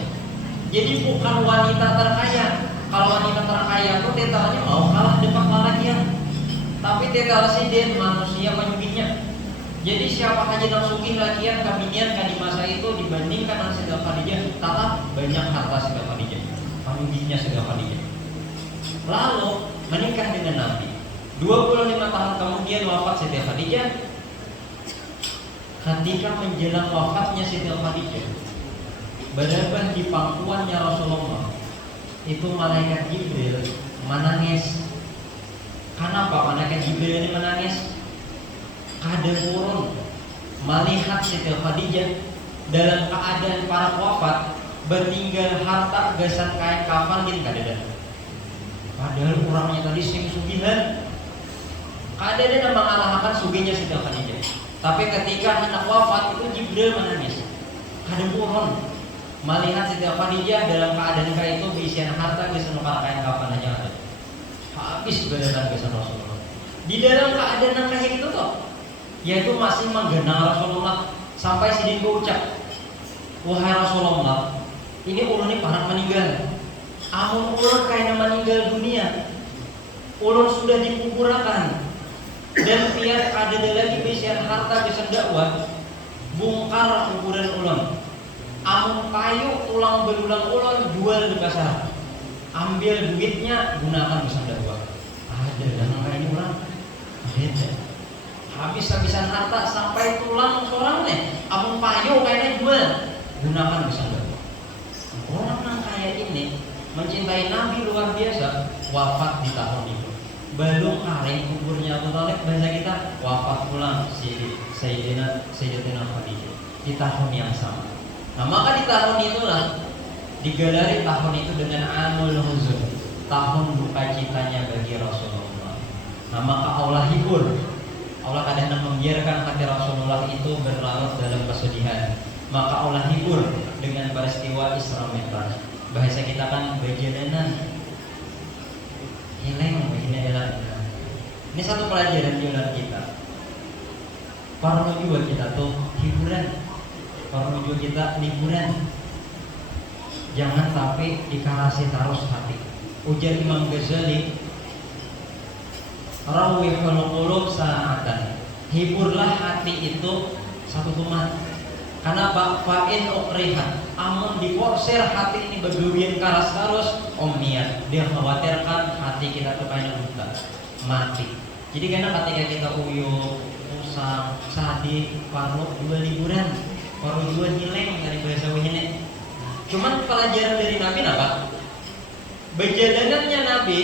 Jadi bukan wanita terkaya. Kalau wanita terkaya itu tetalnya mau kalah depak lalakian. Tapi tetal Sidin manusia panyugihnya. Jadi siapa aja yang sugih lakian kabinian kan di masa itu dibandingkan dengan Siti Khadijah, tetap banyak harta Siti Khadijah. Panyugihnya Siti Khadijah. Lalu menikah dengan Nabi. 25 tahun kemudian wafat Siti Khadijah. Ketika menjelang wafatnya Siti Khadijah, berada di pangkuannya Rasulullah, itu malaikat Jibril menangis. Kenapa malaikat Jibril ini menangis? Kada turun melihat Siti Khadijah dalam keadaan para wafat, bertinggal harta gasan kain kafan gini kada. Padahal orangnya tadi sing sugihan, kada ada mengalahkan sugihnya Siti Khadijah. Tapi ketika hendak wafat itu Jibril menangis. Kada turun melihat Siti Khadijah dalam keadaan kayak itu berisian harta gasan kain kafan aja ada. Habis beneran gasan Rasulullah. Di dalam keadaan kayak gitu tuh, yaitu masih menggenang Rasulullah sampai sidin ucap, wahai Rasulullah, ini ulun ini parah meninggal. Amun ulun kaya meninggal dunia, ulun sudah dikuburakan dan tiada ada lagi bisian harta bisa dakwah, bongkar kuburan ulun. Amun kayu tulang belulang ulun jual di pasar, ambil duitnya gunakan bisa dakwah. Ada dan kayak ini orang ada. Habis-habisan harta sampai tulang seorang nih, amun payu kayaknya jual, gunakan bisa dakwah. Orang yang kayak ini mencintai Nabi luar biasa, wafat di tahun itu. Belum kali kuburnya Abu Thalib, bahasa kita wafat pulang Sayyidatina Khadijah di tahun yang sama. Nah maka di tahun itulah digelari tahun itu dengan Amul Huzun, tahun duka citanya bagi Rasulullah. Nah maka Allah hibur, Allah kadang membiarkan hati Rasulullah itu berlarut dalam kesedihan. Maka Allah hibur dengan peristiwa Isra Mi'raj. Bahasa kita kan berjalanan hileng begini. Ini satu pelajaran di ulang kita. Perlu juga kita tuh hiburan, perlu juga kita liburan. Jangan sampai dikarasi terus hati. Ujar Imam Ghazali, rawihul qulub sa'atan. Hiburlah hati itu satu tumat. Kenapa? Fa'in ukriha, amun diporsir hati ini berlebihan keras terus, omniat, dia khawatirkan hati kita tuh kayak buta, mati. Jadi karena ketika kita uyuh, usang, sadih, parlo, dua liburan, baru dua hileng dari bahasa ini. Cuman pelajaran dari Nabi apa? Berjalanannya Nabi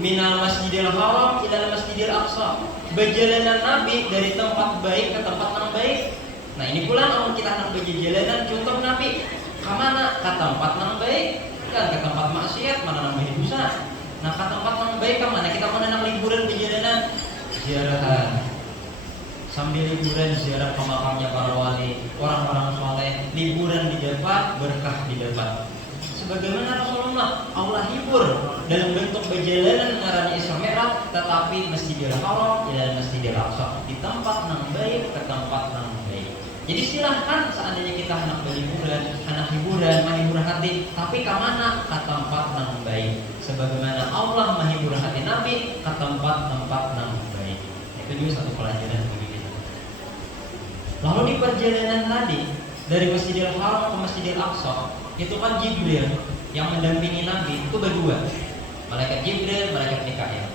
minal masjidil haram ila masjidil aqsa. Berjalanan Nabi dari tempat baik ke tempat yang baik. Nah ini pula kalau kita hendak berjalanan contoh Nabi kemana? Ke tempat yang baik dan ke tempat maksiat mana yang baik dosa. Nah ke tempat yang baik kemana? Kita mana yang liburan berjalanan ziarahan. Sambil liburan ziarah ke makamnya para wali, orang-orang soleh, liburan di depan, berkah di depan. Sebagaimana Rasulullah, Allah hibur dalam bentuk perjalanan mengarahnya Isra Mi'raj, tetapi Masjidil Haram ila Masjidil Aqsa, di tempat yang baik ke tempat yang baik. Jadi silahkan seandainya kita hendak berliburan, hendak hiburan, menghibur hati, tapi ke mana? Ke tempat yang baik. Sebagaimana Allah menghibur hati Nabi ke tempat-tempat yang baik. Itu juga satu pelajaran bagi kita. Lalu di perjalanan tadi dari Masjidil Haram ke Masjidil Aqsa, itu kan Jibril yang mendampingi Nabi itu berdua, malaikat Jibril, malaikat Mikail.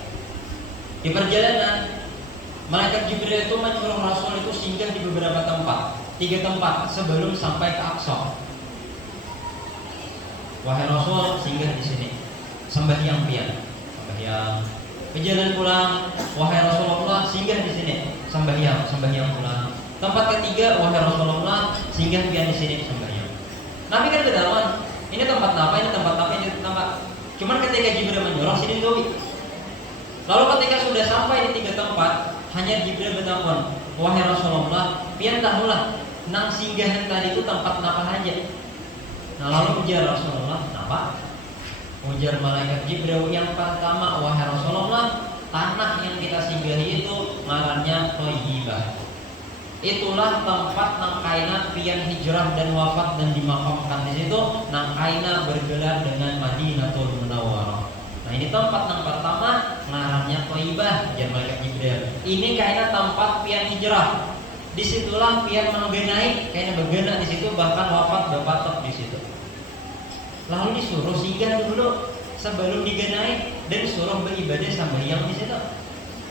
Di perjalanan malaikat Jibril itu menyuruh Rasul itu singgah di beberapa tempat, 3 tempat sebelum sampai ke Aqsa. Wahai Rasul, singgah di sini, sembahyang pian, sembahyang. Perjalanan pulang, wahai Rasulullah, singgah di sini, sembahyang pulang. Tempat ketiga, wahai Rasulullah, singgah pian di sini, sembahyang. Nabi kan ketahuan, ini tempat apa, ini tempat apa, ini tempat. Cuman ketika Jibril menyuruh sini dowi. Lalu ketika sudah sampai di 3 tempat, hanya Jibril bertanya, wahai Rasulullah, pian tahulah, nang singgahan tadi itu tempat apa aja. Nah lalu ujar Rasulullah, kenapa? Ujar malaikat Jibril yang pertama, wahai Rasulullah, tanah yang kita singgahi itu ngarannya Thayyibah. Itulah tempat nang kaina pian hijrah dan wafat dan dimakamkan di situ. Nang kaina bergelar dengan Madinatul Munawwarah. Nah ini tempat yang pertama ngarannya Thayyibah, ujar malaikat Jibril. Ini kaina tempat pian hijrah. Disitulah pian menggenai, kaina bergena di situ, bahkan wafat berpatok di situ. Lalu disuruh singgah dulu sebelum digenai dan disuruh beribadah sembahyang di situ.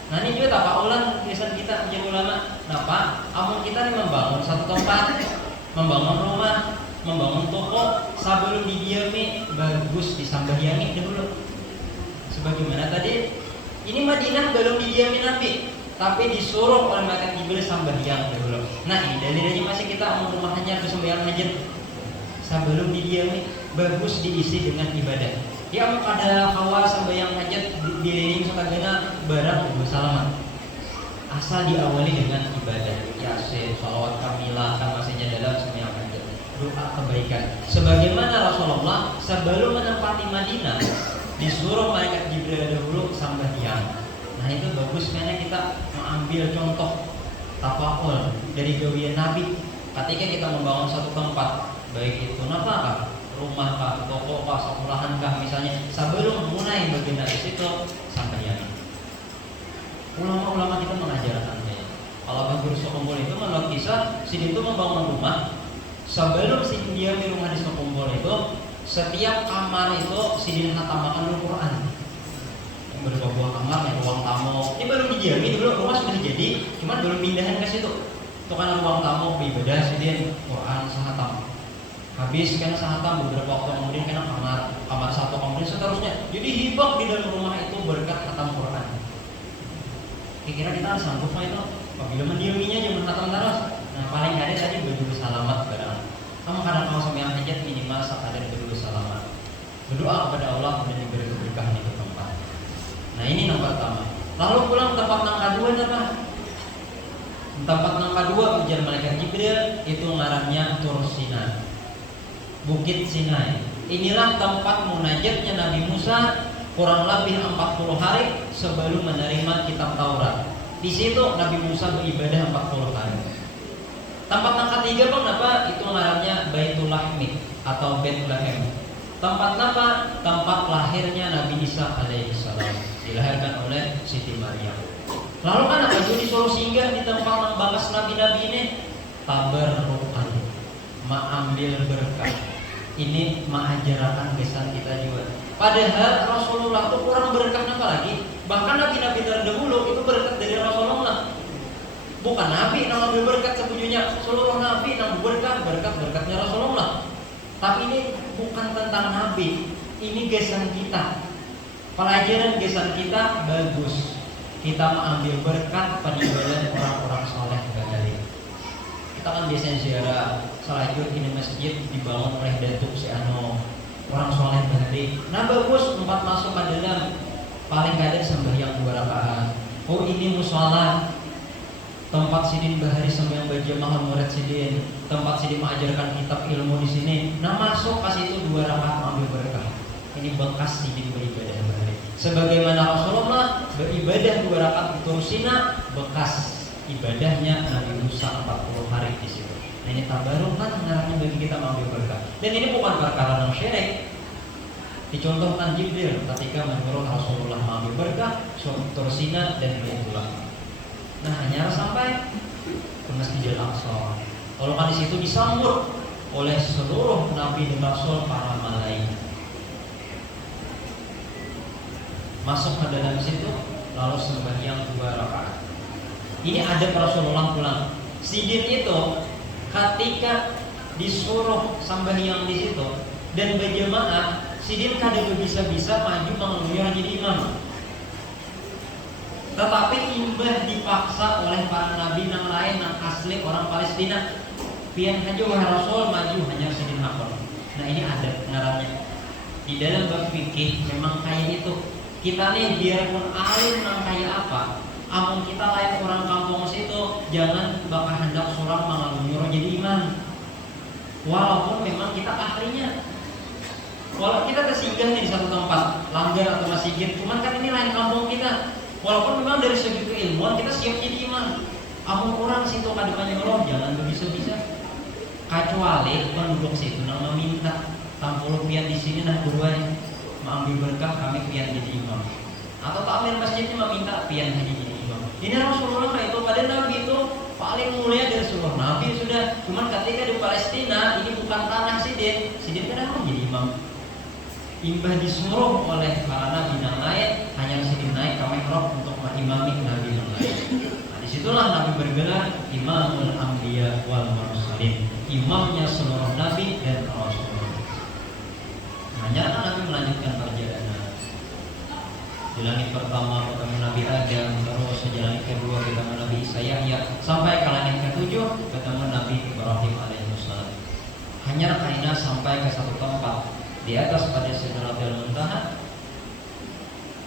Nah ini juga tak ulang tulisan kita menjadi ulama. Kenapa? Amun kita ini membangun satu tempat, membangun rumah, membangun toko, sebelum didiami bagus bagus disambahyangi dulu. Sebagaimana tadi, ini Madinah belum didiami Nabi, tapi disuruh oleh malaikat Jibril sambahyang dulu. Nah ini dalilnya masih kita mau rumah hanya ke sembahyang hajat sebelum didiami, bagus diisi dengan ibadah. Yang ada kawal sembahyang hajat diriring sakagana barang salaman. Asal diawali dengan ibadah, yasin, sholawat kamilah, kan masihnya dalam sembahyang hajat, doa kebaikan. Sebagaimana Rasulullah sebelum menempati Madinah disuruh malaikat Jibril dahulu sambahyang. Nah itu bagus karena kita mengambil contoh tafakul dari gawian Nabi ketika kita membangun satu tempat, baik itu napa, rumah kah, toko kah, sekolahan kah misalnya, sebelum mulai bagian dari situ sambahyang. Ulama-ulama kita mengajarkannya. Kalau Bagus Sokumpul itu menurut kisah, Sidin itu membangun rumah. Sebelum Sidin dia di rumah di Sokumpul itu, setiap kamar itu Sidin hatamakan Al-Quran. Yang berupa buah kamar, yang ruang tamu. Ini baru didiami dulu, rumah sudah jadi, cuma belum pindahan ke situ. Itu kan ruang tamu, ibadah Sidin, Quran, sahatam. Habis karena sahatam beberapa waktu kemudian karena kamar satu kemudian seterusnya. Jadi hibah di dalam rumah itu berkat khatam Quran. Kira-kira kita sanggup mah itu apabila mendiaminya jangan khatam terus. Nah paling ada tadi berdua salamat barang. Kamu kadang kalau sembahyang hajat minimal sekadar berdua salamat. Berdoa kepada Allah dan diberi keberkahan di tempat. Nah ini yang pertama. Lalu pulang tempat yang kedua apa? Tempat yang kedua ujian malaikat Jibril itu ngarannya Tur Sinai, Bukit Sinai. Inilah tempat munajatnya Nabi Musa kurang lebih 40 hari sebelum menerima kitab Taurat. Di situ Nabi Musa beribadah 40 hari. Tempat yang ketiga bang apa? Itu ngarannya Baitul Lahmi atau Bethlehem. Tempat apa? Tempat lahirnya Nabi Isa alaihissalam, dilahirkan oleh Siti Maryam. Lalu kan apa? Jadi disuruh singgah di tempat yang bakas Nabi-Nabi ini. Tabarrukan, mengambil berkah. Ini mengajarkan kesan kita juga. Padahal Rasulullah itu kurang berkah apa lagi? Bahkan Nabi-Nabi terdahulu itu berkat dari Rasulullah. Bukan Nabi yang ambil berkat sebujurnya, seluruh Nabi yang berkat-berkatnya Rasulullah. Tapi ini bukan tentang Nabi, ini gesan kita. Pelajaran gesan kita bagus. Kita mengambil berkat pada ibadah orang-orang soleh tadi. Kita kan biasanya ziarah salajur ini masjid dibangun oleh Datuk si Ano, orang soleh tadi. Nah bagus tempat masuk ke dalam paling kadang sembahyang 2 rakaat. Oh ini musola, tempat Sidin bahari sembahyang berjamaah murid Sidin, tempat Sidin mengajarkan kitab ilmu di sini. Nah masuk pas itu 2 rakaat mengambil berkah. Ini bekas Sidin beribadah bahari. Sebagaimana Rasulullah beribadah 2 rakaat di Tur Sinai, bekas ibadahnya Nabi Musa 40 hari di situ. Nah ini tabarukan mengarahnya bagi kita mengambil berkah. Dan ini bukan perkara yang syirik. Dicontohkan Jibril ketika menyuruh Rasulullah mengambil berkah Tur Sinai dan Baitullah. Nah hanya sampai ke Masjidil Aqsa. Kalau kan di situ disambut oleh seluruh Nabi dan Rasul para malaikat. Masuk ke dalam situ lalu sembahyang 2 rakaat. Ini ada Rasulullah pulang. Sidin itu ketika disuruh sembahyang di situ dan berjamaah, Sidin kadang bisa maju mengeluyur jadi imam. Tetapi imbah dipaksa oleh para nabi yang lain yang asli orang Palestina. Pian haja wahai Rasul maju hanya Sidin hakon. Nah ini ada ngarannya. Di dalam bab fikih memang kayak itu. Kita nih biarpun alim nang kayak apa, amun kita lain orang kampung situ, jangan bakal hendak seorang mengalami jadi imam. Walaupun memang kita ahlinya. Walau kita tersinggah nih di satu tempat, langgar atau masjid, cuman kan ini lain kampung kita. Walaupun memang dari segi keilmuan kita siap jadi imam. Amun orang situ kadepannya Allah, jangan bisa-bisa. Kecuali penduduk situ nang meminta tampul pian di sini nah buruan mengambil berkah kami pian jadi imam. Atau takmir masjidnya meminta pian haji jadi imam. Ini Rasulullah itu pada Nabi itu paling mulia dari seluruh Nabi sudah. Cuman ketika di Palestina ini bukan tanah Sidin. Sidin kan mau jadi imam. Imbah disuruh oleh para nabi yang lain, hanya Sidin naik ke mihrab untuk mengimami nabi yang lain. Nah, disitulah Nabi bergelar Imamul Anbiya wal Mursalin, imamnya seluruh nabi dan rasul. Hanya Nabi Di langit pertama ketemu Nabi Adam, terus di langit kedua ketemu Nabi Isa Yahya, sampai ke langit ketujuh ketemu Nabi Ibrahim alaihissalam. Hanya karena sampai ke satu tempat di atas pada Sidratul Muntaha,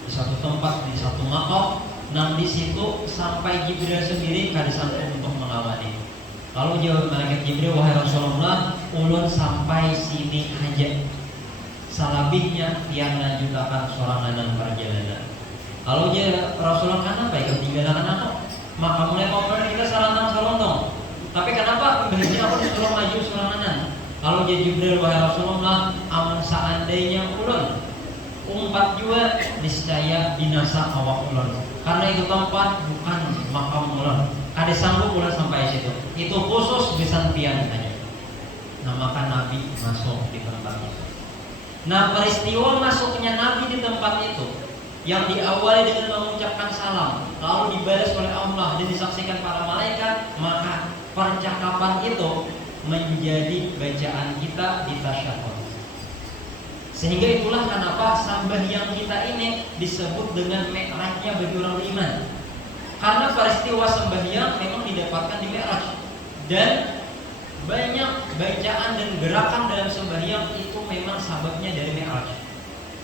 di satu tempat, di satu maqam. Nah di situ sampai Jibril sendiri kadisantu untuk mengawali. Lalu jawab malaikat Jibril, wahai Rasulullah, ulun sampai sini aja. Salabihnya yang lanjutakan sorangan perjalanan. Kalau dia Rasulullah kenapa ya ketinggalan aku? Maka mulai ngobrol kita sarantang salontong. Tapi kenapa biasanya aku disuruh maju sorangan? Kalau dia Jibril, wahai Rasulullah, aman seandainya ulun umpat juga niscaya binasa awak ulun. Karena itu tempat bukan makam ulun. Ada sanggup ulun sampai situ. Itu khusus besantian saja. Nah maka Nabi masuk di tempat itu. Nah peristiwa masuknya Nabi di tempat itu yang diawali dengan mengucapkan salam, lalu dibalas oleh Allah dan disaksikan para malaikat, maka percakapan itu menjadi bacaan kita di tasyahud. Sehingga itulah kenapa sembahyang kita ini disebut dengan mi'rajnya bagi orang beriman. Karena peristiwa sembahyang memang didapatkan di mi'raj, dan banyak bacaan dan gerakan dalam sembahyang itu memang sababnya dari mi'raj.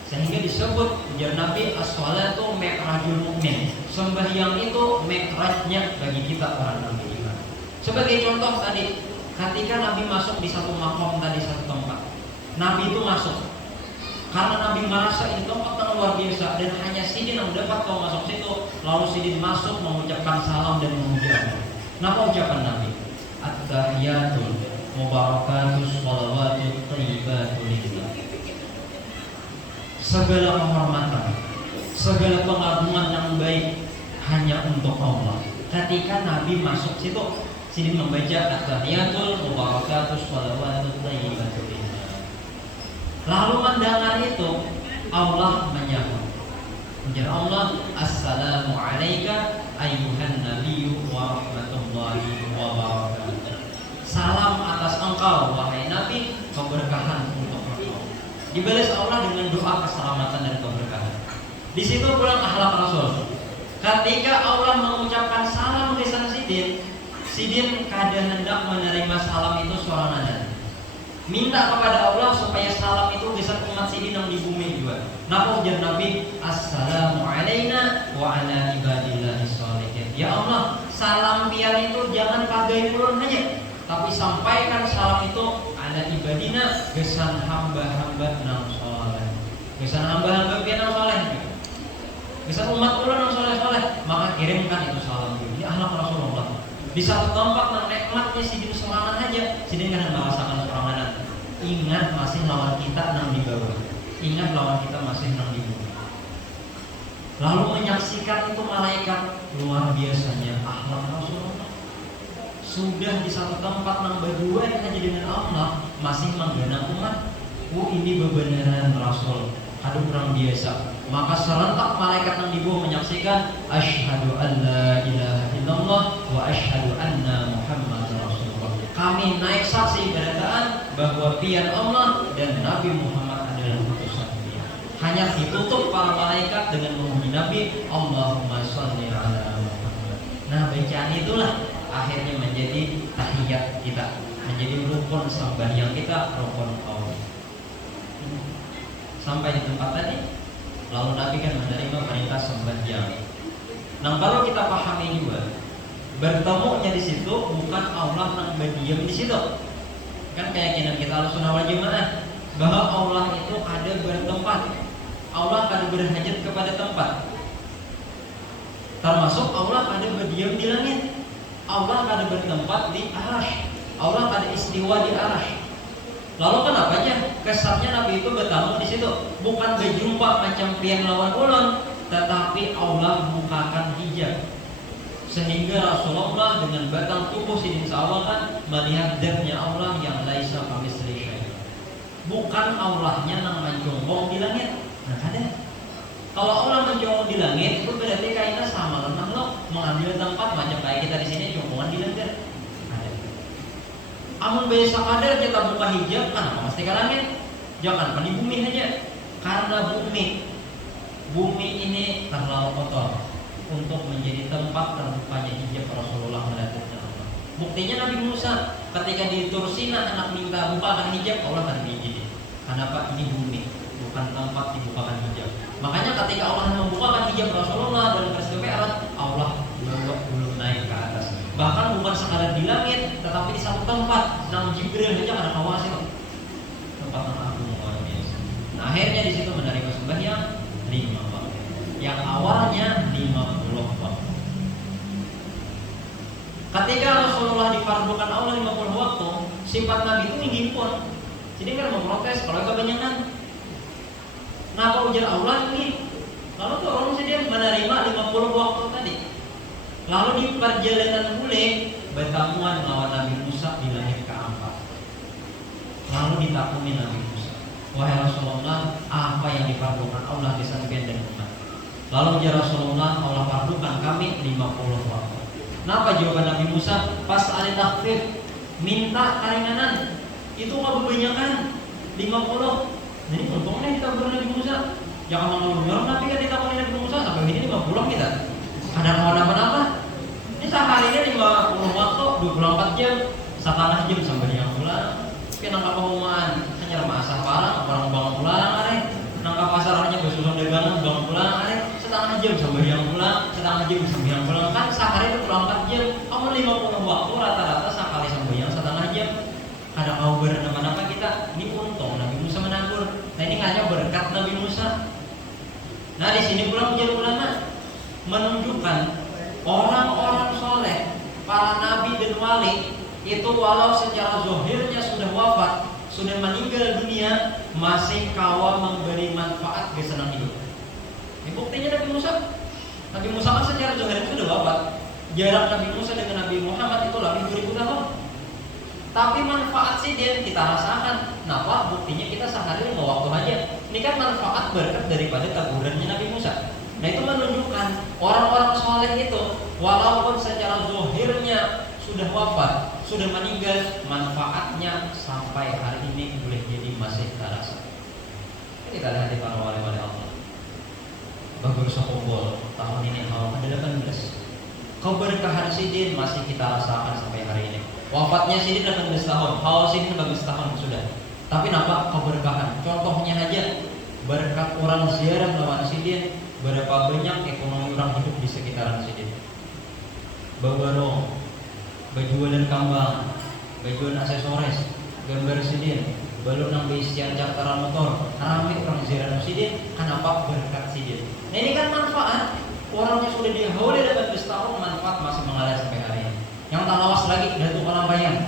Sehingga disebut ujar Nabi as-shalatu mi'rajul mu'min. Sembahyang itu mi'rajnya bagi kita orang beriman. Sebagai contoh tadi, ketika Nabi masuk di satu makom tadi, satu tempat, Nabi itu masuk karena Nabi merasa ini tempat yang luar biasa dan hanya Sidin yang dapat kalau masuk situ. Lalu Sidin masuk mengucapkan salam dan memuji Allah. Nah ucapan Nabi, at-tahiyatul mubarakatus shalawatut thayyibatul lillah. Segala penghormatan, segala pengagungan yang baik hanya untuk Allah. Ketika Nabi masuk situ, Sidin membaca at-tahiyatul mubarakatus shalawatut thayyibatul lillah. Lalu mendengar itu Allah menyahut. Ujar Allah, assalamu alayka ayyuhan nabiyyu wa rahmatullahi wa barakatuh. Salam atas engkau wahai Nabi, keberkahan untuk engkau. Dibalas Allah dengan doa keselamatan dan keberkahan. Di situ pulang akhlak Rasul. Ketika Allah mengucapkan salam ke Sidin, Sidin kadang hendak menerima salam itu sorangan. Minta kepada Allah supaya salam itu bisa umat Sidin yang di bumi juga. Nah ujar Nabi, assalamu alayna wa ala ibadillahis sholihin. Ya Allah, salam pian itu jangan pagai ulun aja, tapi sampaikan salam itu ala ibadina, gesan hamba-hamba nang soleh. Gesan hamba-hamba pian nang soleh, gesan umat ulun nang soleh-soleh, maka kirimkan itu salam. Ini akhlak Rasulullah. Di satu tempat yang nikmatnya Sidin sorangan aja, Sidin kan merasakan sorangan. Ingat masih lawan kita nang di bawah. Ingat lawan kita masih nang di bumi. Lalu menyaksikan itu malaikat, luar biasanya akhlak Rasulullah. Sudah di satu tempat nang berdua saja dengan Allah, masih menggana umat. Ini bebenaran Rasul. Aduh kurang biasa. Maka serentak malaikat yang di bawah menyaksikan, asyhadu an la ilaha illallah wa asyhadu anna Muhammadar Rasulullah. Kami naik saksi berdasarkan bahwa pian Allah dan Nabi Muhammad adalah utusan Dia. Hanya ditutup para malaikat dengan memuji Nabi, Allahumma sholli ala Muhammad. Nah bacaan itulah akhirnya menjadi tahiyat kita, menjadi rukun sembahyang kita, rukun Allah. Sampai di tempat tadi, lalu Nabi kan menerima perintah sembahyang. Nah kalau kita pahami juga, bertemunya di situ bukan Allah yang berdiam di situ. Kan keyakinan kita Ahlussunnah wal Jamaah bahwa Allah itu ada bertempat. Allah ada berhajat kepada tempat. Termasuk Allah ada berdiam di langit. Allah ada bertempat di arasy. Allah ada istiwa di arasy. Lalu kenapanya kesannya Nabi itu bertamu di situ bukan berjumpa macam pian lawan ulun, tetapi Allah bukakan hijab sehingga Rasulullah dengan batang tubuh Sidin sawakan melihat zatnya Allah yang laisa kamitslihi syai'. Bukan Allahnya yang menjongkong di langit. Nah ada. Kalau Allah menjongkong di langit itu berarti kayaknya sama dengan lo mengambil tempat macam kayak kita di sini jongkongan di langit. Amun biasa kadar kita buka hijab kan mesti ke langit. Jangan di bumi saja. Karena bumi ini terlalu kotor untuk menjadi tempat terbukanya hijab Rasulullah melihatnya Allah. Buktinya Nabi Musa ketika di Tursina anak minta bukakan hijab, Allah akan diizinin. Kenapa? Ini bumi, bukan tempat dibukakan hijab. Makanya ketika Allah membukakan hijab Rasulullah dalam peristiwa Mi'raj, Allah belum naik ke atas. Bahkan bukan sekadar di langit, tetapi di satu tempat. Nang Jibril saja ada kawasan tempat yang agung luar biasa. Nah, akhirnya di situ menerima sembahyang 5 waktu. Yang awalnya 50 waktu. Ketika Rasulullah difardukan Allah 50 waktu, sifat Nabi itu tinggi pun. Jadi kan memprotes kalau kebanyakan. Kenapa ujar Allah ini? Lalu tuh orang sedang menerima 50 waktu tadi. Lalu di perjalanan bule bertamuan melawan Nabi Musa di langit ke-4. Lalu ditakumi Nabi Musa, wahai Rasulullah, apa yang difardukan Allah di sampean dan umat? Lalu ya Rasulullah, Allah fardukan kami 50 waktu. Kenapa jawaban Nabi Musa? Pas ali takhfif, minta keringanan. Itu nggak kebanyakan 50. Jadi untungnya kita Nabi Musa. Jangan ngomong Nabi kan ditakuni Nabi Musa sampai ini 50 kita. Ada apa-apa? Ini seharinya 50 waktu, 24 jam, setengah jam sampai yang pulang. Kita nangkap pengumuman, hanya masak barang, orang bangun pulang, arek. Nangkap pasarnya bersusun dagangan, bangun pulang, arek. Setengah jam sampai yang pulang, setengah jam sampai yang pulang. Kan sehari 24 jam, kamu 50 waktu rata-rata sekali sampai yang setengah jam. Ada kau bernama-nama kita, ini untung Nabi Musa menabur. Nah ini hanya berkat Nabi Musa. Nah di sini pula menjadi ulama menunjukkan orang-orang soleh, para nabi dan wali itu walau secara zahirnya sudah wafat, sudah meninggal dunia, masih kawa memberi manfaat di senang hidup. Ini buktinya Nabi Musa. Nabi Musa kan secara zahirnya sudah wafat. Jarak Nabi Musa dengan Nabi Muhammad itu lebih 2000 tahun. Tapi manfaat sih dia kita rasakan. Kenapa? Buktinya kita sehari 5 waktu aja. Ini kan manfaat berkat daripada tegurannya Nabi Musa. Nah itu menunjukkan orang-orang soleh itu walaupun secara zahirnya sudah wafat, sudah meninggal, manfaatnya sampai hari ini boleh jadi masih terasa. Kita lihat di para wali-wali Allah. Bagus Sokobol tahun ini awal ke-18. Keberkahan Sidin masih kita rasakan sampai hari ini. Wafatnya Sidin 18 tahun, hawa Sidin 18 tahun sudah. Tapi nampak keberkahan. Contohnya aja berkat orang ziarah lawan Sidin, berapa banyak ekonomi orang hidup di sekitaran Sidin. Bawarong, bajualan kambang, bajualan aksesoris, gambar Sidin, balok nang bisian caktaran motor, ramai orang ziarah Sidin, kenapa berkat Sidin. Nah ini kan manfaat. Orangnya sudah dihawali 18 tahun, manfaat masih mengalir sampai hari ini. Yang tak lawas lagi Datuk Malampayang,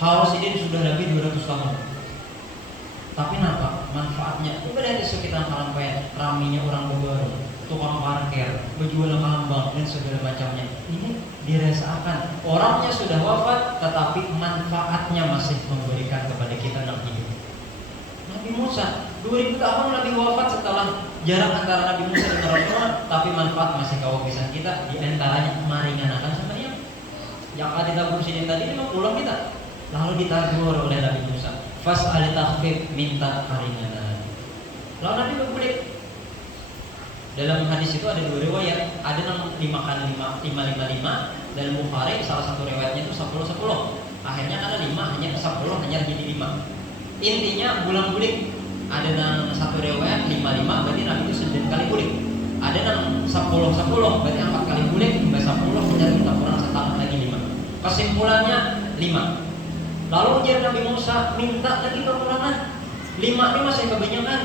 hawa Sidin sudah lebih 200 tahun. Tapi nampak manfaatnya itu dari sekitar Malampayang, raminya orang baru, tukang parkir, berjual kalambang dan segala macamnya. Ini dirasakan. Orangnya sudah wafat, tetapi manfaatnya masih memberikan kepada kita yang hidup. Nabi Musa 2000 tahun Nabi wafat setelah jarak antara Nabi Musa dengan Rasulullah, tapi manfaat masih kawasan kita. Di antaranya meringankan sembahyang. Yang ada ditabur Sidin tadi 50 kita, lalu ditabur oleh Nabi Musa. Fas'al takhfif, minta keringanan. Lalu Nabi berkulit. Dalam hadis itu ada 2 riwayat, ada yang 5 dalam Bukhari salah satu riwayatnya itu 10-10. Akhirnya ada 5 hanya 10 hanya jadi 5. Intinya bulan-bulik. Ada yang satu riwayat 5 berarti Nabi itu 9 kali bulik. Ada yang 10 berarti 4 kali bulik sampai 10 menjadi kita kurang setengah lagi 5. Kesimpulannya 5. Lalu ujar Nabi Musa minta lagi kekurangan 5 masih kebanyakan.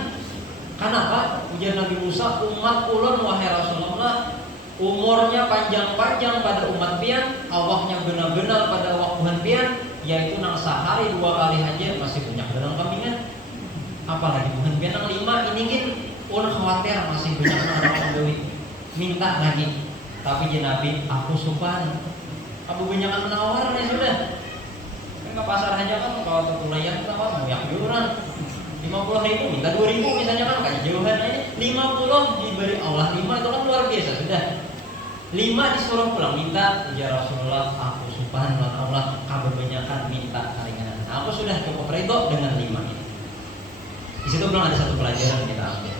Kenapa? Ujar Nabi Musa, umat ulun wahai Rasulullah, umurnya panjang-panjang pada umat pian, Allahnya benar-benar pada waktuhan pian, yaitu nang sehari 2 kali aja masih banyak dalam kambingan. Apalagi bukan pian nang 5 ini kan un khawatir masih banyak orang dewi. Minta lagi. Tapi ya Nabi, aku supan. Abu banyakan menawar nih sudah. Ke pasar aja kan kalau tertulayan tawar banyak jualan 50.000 minta 2.000 misalnya kan kayak jauhan aja 50 diberi Allah 5 itu kan luar biasa sudah 5 disuruh pulang minta ya Rasulullah aku subhanallah Allah kebanyakan minta keringanan aku sudah cukup ridho dengan 5 ini. Di situ belum ada satu pelajaran kita ambil.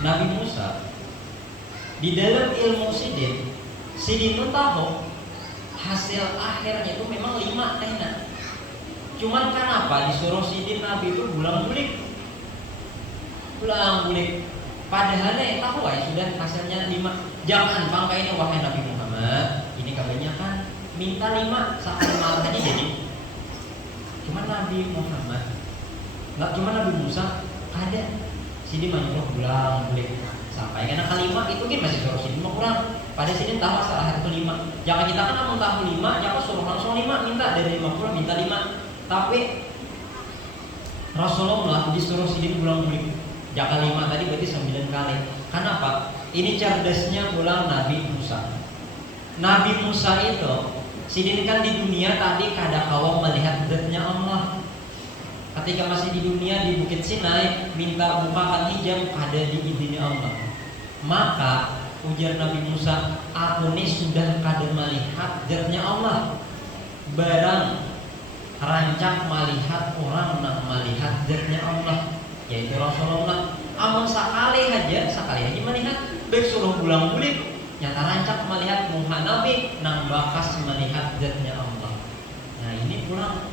Nabi Musa Di dalam ilmu sidin itu tahu hasil akhirnya itu memang 5 tehna. Cuman kenapa disuruh sidin Nabi itu bulang-bulik? Padahal tahu ya sudah hasilnya 5. Jangan bangka ini wahai Nabi Muhammad, ini kebanyakan minta 5 sampai 5 aja jadi. Cuman Nabi Muhammad, nggak cuma Nabi Musa ada sidin menyuruh bulang-bulik sampai karena kelima itu kan masih suruh sidin mau kurang. Pada sini tahu salah satu 5. Jangan kita kan mau tahu 5, jangan suruh langsung 5 minta dari 50 minta 5. Tapi Rasulullah disuruh sidin bulang-bulik. Jangan 5 tadi berarti 9 kali. Kenapa? Ini cerdasnya pulang Nabi Musa. Nabi Musa itu sidin kan di dunia tadi kada kawam melihat zatnya Allah. Ketika masih di dunia di Bukit Sinai minta bukakan hijab ada diizinkan Allah. Maka ujar Nabi Musa, aku ini sudah kada melihat zatnya Allah. Barang rancak melihat orang nak melihat zatnya Allah, yaitu Rasulullah. Amun sekali aja melihat, baik suruh bulang-bulik, nyata rancak melihat muka Nabi, nang bakas melihat zatnya Allah. Nah ini pulang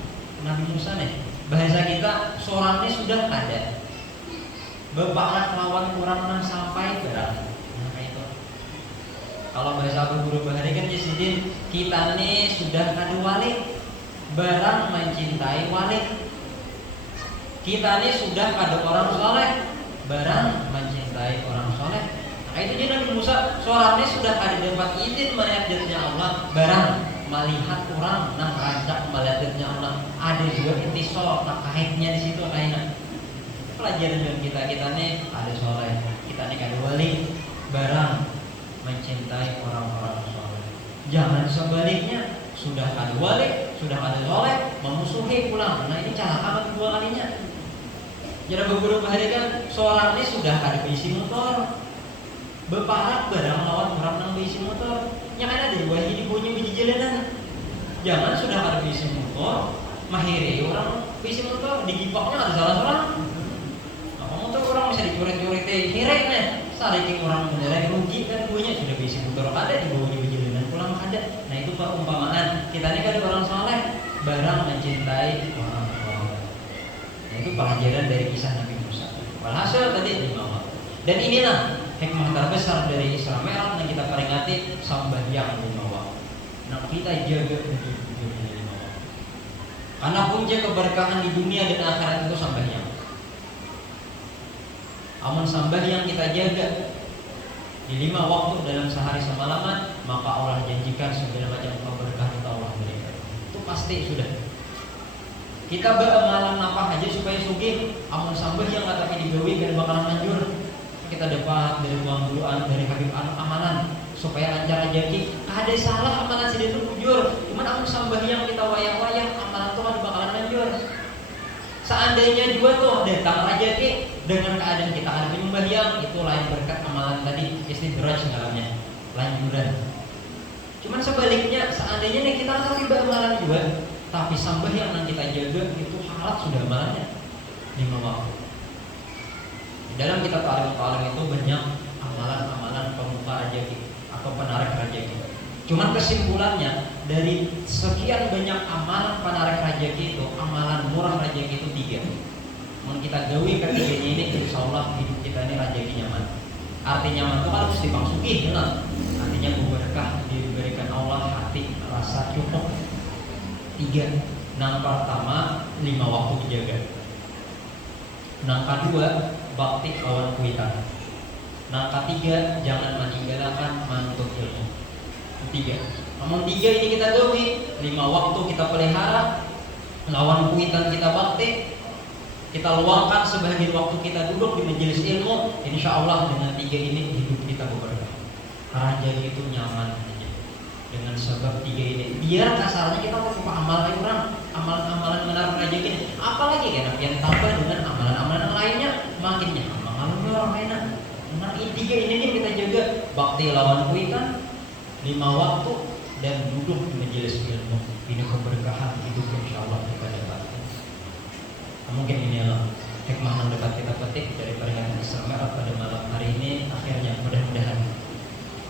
Nabi Musa nih. Bahasa kita seorang ini sudah ada. Bapak lawan kurang nang sampai berang. Nah itu. Kalau bahasa guru bahari kan sidin kita nih sudah kada walik, barang mencintai walik. Kita ini sudah pada orang soleh, barang mencintai orang soleh. Nah itu dia Nabi Musa, suaranya sudah ada dapat izin melihat zatnya Allah, barang melihat orang nah rancak melihat zatnya Allah. Ada juga intisol, nah kaitnya di situ kainan. Pelajaran kita nih ada soleh, kita nih ada wali, barang mencintai orang-orang soleh. Jangan sebaliknya, sudah ada wali, sudah ada soleh, memusuhi pulang. Nah ini cara amat 2 kalinya. Jadi beberapa hari kan seorang ini sudah ada bisi motor, beparak barang lawan orang nang bisi motor, yang ada di bawah ini punya biji jalanan. Jangan sudah ada bisi motor, mahiri orang bisi motor digipaknya ada salah seorang. Apa motor orang bisa dicoret-coret hirek nih, sariking orang menilai rugi kan punya sudah bisi motor ada di bawah biji jalanan pulang ada. Nah itu perumpamaan kita ini kan orang soleh, barang mencintai orang. Itu pelajaran dari kisah Nabi Musa. Walhasil tadi 5 waktu. Dan inilah hikmah terbesar dari Isra Mi'raj yang kita peringati sembahyang 5 waktu. Nah kita jaga betul-betul 5 waktu. Karena kunci keberkahan di dunia dan akhirat itu sembahyang. Amun sembahyang kita jaga di 5 waktu dalam sehari semalaman, maka Allah janjikan segala macam keberkahan itu Allah berikan. Itu pasti sudah. Kita beramalan apa aja supaya sugih, amun sambah yang nggak tapi digawi gak bakalan manjur. Kita dapat dari uang duluan dari Habib amalan supaya lancar rezeki. Ada salah amalan sedih itu jujur. Cuman amun sambah yang kita wayang-wayang amalan tuh kan bakalan manjur. Seandainya juga tuh datang rezeki dengan keadaan kita ada penyembahyang, itu lain berkat amalan tadi istidraj segalanya lanjuran. Cuman sebaliknya seandainya nih kita tapi beramalan juga, tapi sambah yang kita jaga itu halat sudah amalannya 5 waktu. Di dalam kitab Ta'lim itu banyak amalan-amalan pemuka rezeki atau penarik rezeki. Cuman kesimpulannya dari sekian banyak amalan penarik rezeki itu, amalan murah rezeki itu 3. Mau kita gawi ketiganya ini, insya Allah hidup kita ini rezeki nyaman. Artinya nyaman itu harus dipangsuki, ya. Artinya berkah diberikan Allah hati rasa cukup. 3. Nang pertama 5 waktu dijaga. Nang kedua bakti kawan kuitan. Nang ketiga jangan meninggalkan mantuk ilmu. 3. Namun 3 ini kita gawi, 5 waktu kita pelihara, lawan kuitan kita bakti, kita luangkan sebagian waktu kita duduk di majelis ilmu. Insya Allah dengan 3 ini hidup kita berkah. Raja itu nyaman. Dengan sebab 3 ini, biar kasarnya kita tetap amal kayak orang, amalan-amalan menarik rezeki. Apalagi kan yang tambah dengan amalan-amalan lainnya makin nyaman. Amalannya orang enak. Nah 3 ini nih kita jaga, bakti lawan kuitan, 5 waktu dan duduk di majelis ilmu. Ini keberkahan hidup insya Allah kita dapatkan. Mungkin ini adalah hikmah yang dapat kita petik dari peringatan Isra Mi'raj pada malam hari ini. Akhirnya mudah-mudahan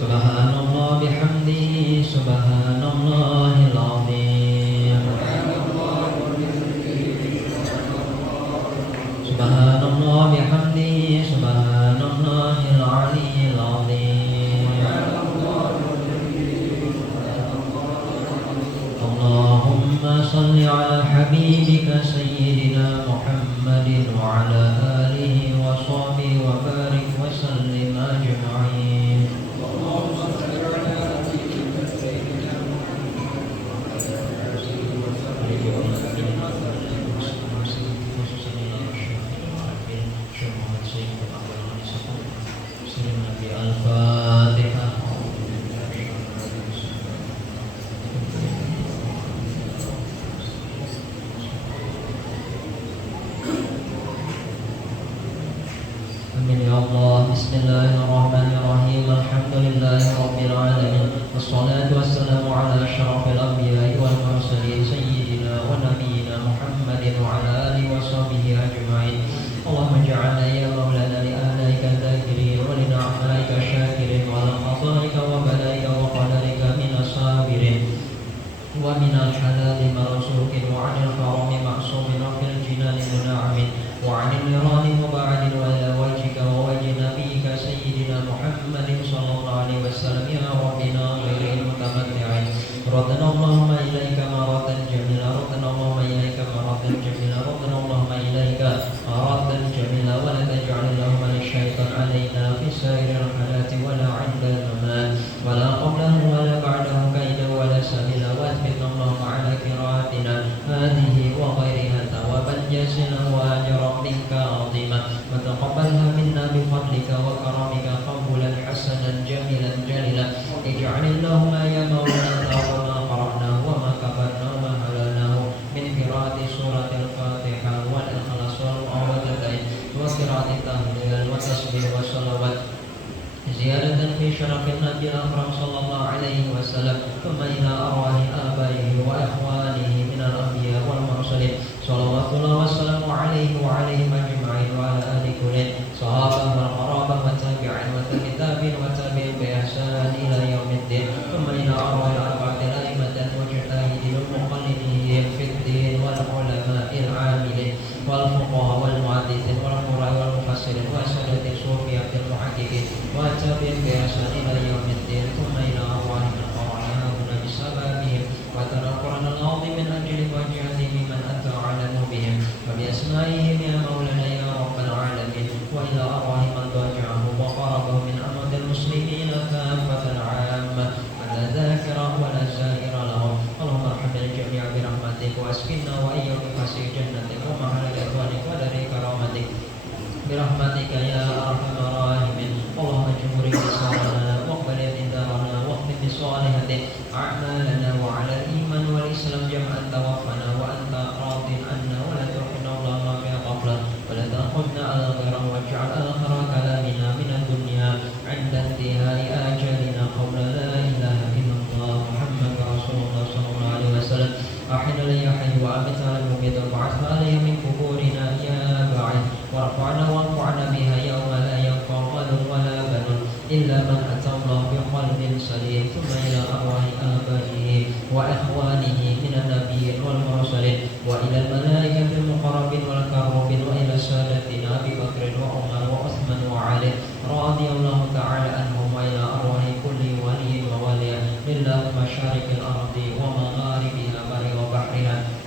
Subhanallah bihamdihi subhanallahil azim. Subhanallah bihamdihi subhanallahil aliyyil azim. Allahumma salli ala habibika sayyidina Muhammadin wa ala alihi wa sahbihi wa barik wa sallim ajma'in. Al-Fatihah. Amin ya Allah. Bismillahirrahmanirrahim. Alhamdulillahi rabbil alamin. Wassalatu wassalamu ala asyrafil anbiya'i wal mursalin sayyidina wa nabiyyina Muhammadin wa ala alihi wa sahbihi ajma'in. Allahumma ja'alna ya maulana li ahlaika dhakirin wa li na'maika syakirin wa ala qadharika wa balaika wa qadarika minas sabirin wa minal halali marzuqin wa 'anil harami ma'sumin wa fil jinani mun'amin wa 'anil nirani muba'adin wa ila wajhika wa wajhi nabiyyika sayyidina Muhammadin sallallahu alaihi wasallam ya rabbina ghairil mutamatti'in radana Allahumma ilaika maratan jamila radana Allahumma ilaika maratan jamila radana Allahumma ilaika maratan jamila wa la taj'al Allahumma lisyaitan alaina fi sairil halati wa la 'inda al-mamat wa la qablahu wa la ba'dahu kaida wa la sabila wa athbitna Allahumma ala qiraatina hadhihi wa ghairiha thawaban jazila wa ajra minka 'azima wa taqabbalha minna bi fadlika wa karamika qabulan hasanan jamilan jalila ij'al Allahumma ya maulana wa ma qara'nahu wa ma kabarnahu wa ma halalnahu min qiraati suratil Fatihah wal ikhlas wal mu'awwidhatain wa qiraati tahlil wa tasbih wa salawat ziyadatan fi syarafin nabi al-akram sallallahu alaihi wasallam thumma ila arwahi abaihi wa ikhwanihi minal anbiya wal mursalin salawatullah wassalamu alaihi wa alaihim ajma'in wa ala ali kullin sahabah wal qarabah wa tabi'in wa tabi'in wa tabi'in bi ihsan ila yaumiddin thumma ila arwahi arba'atil a'immatan mujtahidin wal muqallidin fid din wal ulama'il 'amilin wal fuqaha wal muhaddithin wal qurra'i wal mufassirin wa sadatil sufiyatil muhaqqiqin wa tabi'in bi ihsan ila yaumiddin thumma ila arwahi man qara'nahu bi sababihim wa tanaqarana al-'azim min ajli wajhati mimman ata 'alamu bihim wa bi asma'ihim ya maulana ya rabbal 'alamin wa ila arwahi man daja'ahu wa qarabahu min amadil muslimin kaffatan 'ammah ala dhakira wa la zahira lahum Allahumma arhamna jami'a bi rahmatik wa askinna wa iyyaka fi jannatik wa ma'al ikhwanik wa dari karamatik bi rahmatika ya arhamar rahimin Allahumma jumhuri bisarana wa qbal indarana wa qbal bisalihatin a'malana wa ala iman wal islam jam'an tawaffana wa anta radin anna wa la tuhina Allahumma fi qabla wa la takhudna ala ghayra wa ja'al akhara kalamina min ad-dunya 'inda intihai ajalina qawla la ilaha illallah Muhammad rasulullah sallallahu alaihi wasallam ahina ya hayyu wa amit ala mumit wa ba'ath alayhi min kuburina ya ba'id warfa'na wanfa'na biha yawma la yanfa'u malun wa la banun illa man atallah bi qalbin salim thumma ila arwahi abaihi wa ikhwanihi minan nabiyyin wal mursalin wa ila al-malaikati al-muqarrabin wal karrabin wa ila sadatina Abi Bakr wa Umar wa Uthman wa Ali radhiyallahu ta'ala anhum wa ila arwahi kulli waliyyin wa waliyah lillahi masyariqil ardi wa magharibiha bari wa bahriha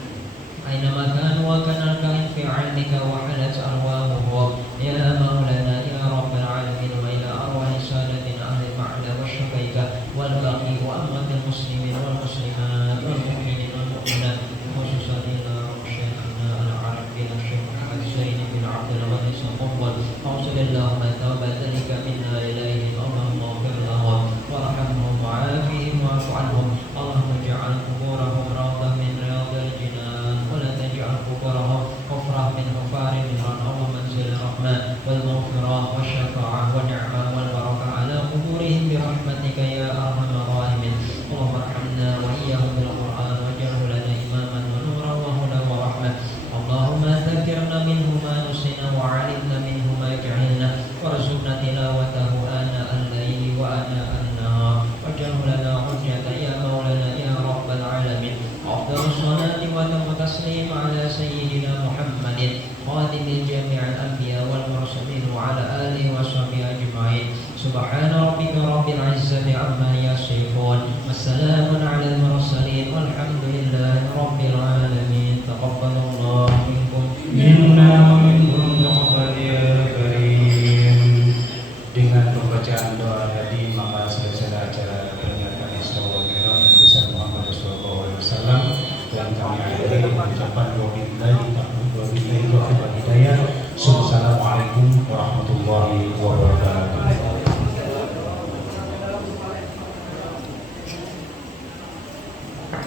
أينما كان وكان الكائن في علمك وحلت أرواحهم يا مولانا يا رب العالمين وإلى أرواح سادتنا أهل المعلى والشقيقة والباقي وأمة المسلمين والمسلمات والمؤمنين والمؤمنات خصوصا إلى شيخنا العربي الشيخ محمد زين بن عبد الغني القنبل أوصل اللهم توبتك منا إليهم اللهم اغفر لهم وارحمهم وعافهم واعف عنهم اللهم اجعل قبورهم روضة من رياض الجنان ولا تجعل قبورهم حفرة من حفار النار Subhana rabbika rabbil izzati amma yasifun. Wassalamun ala al-mursalin walhamdulillahi rabbil alamin. Taqabbalallahu minkum minna wa minkum taqabbal ya karim. Dengan pembacaan doa tadi maka selesai acara peringatan Isra wal Mi'raj Nabi besar Muhammad sallallahu alaihi wasallam, dan kami akhiri dengan ucapan wabillahi taufiq wal hidayah. Assalamualaikum warahmatullahi wabarakatuh.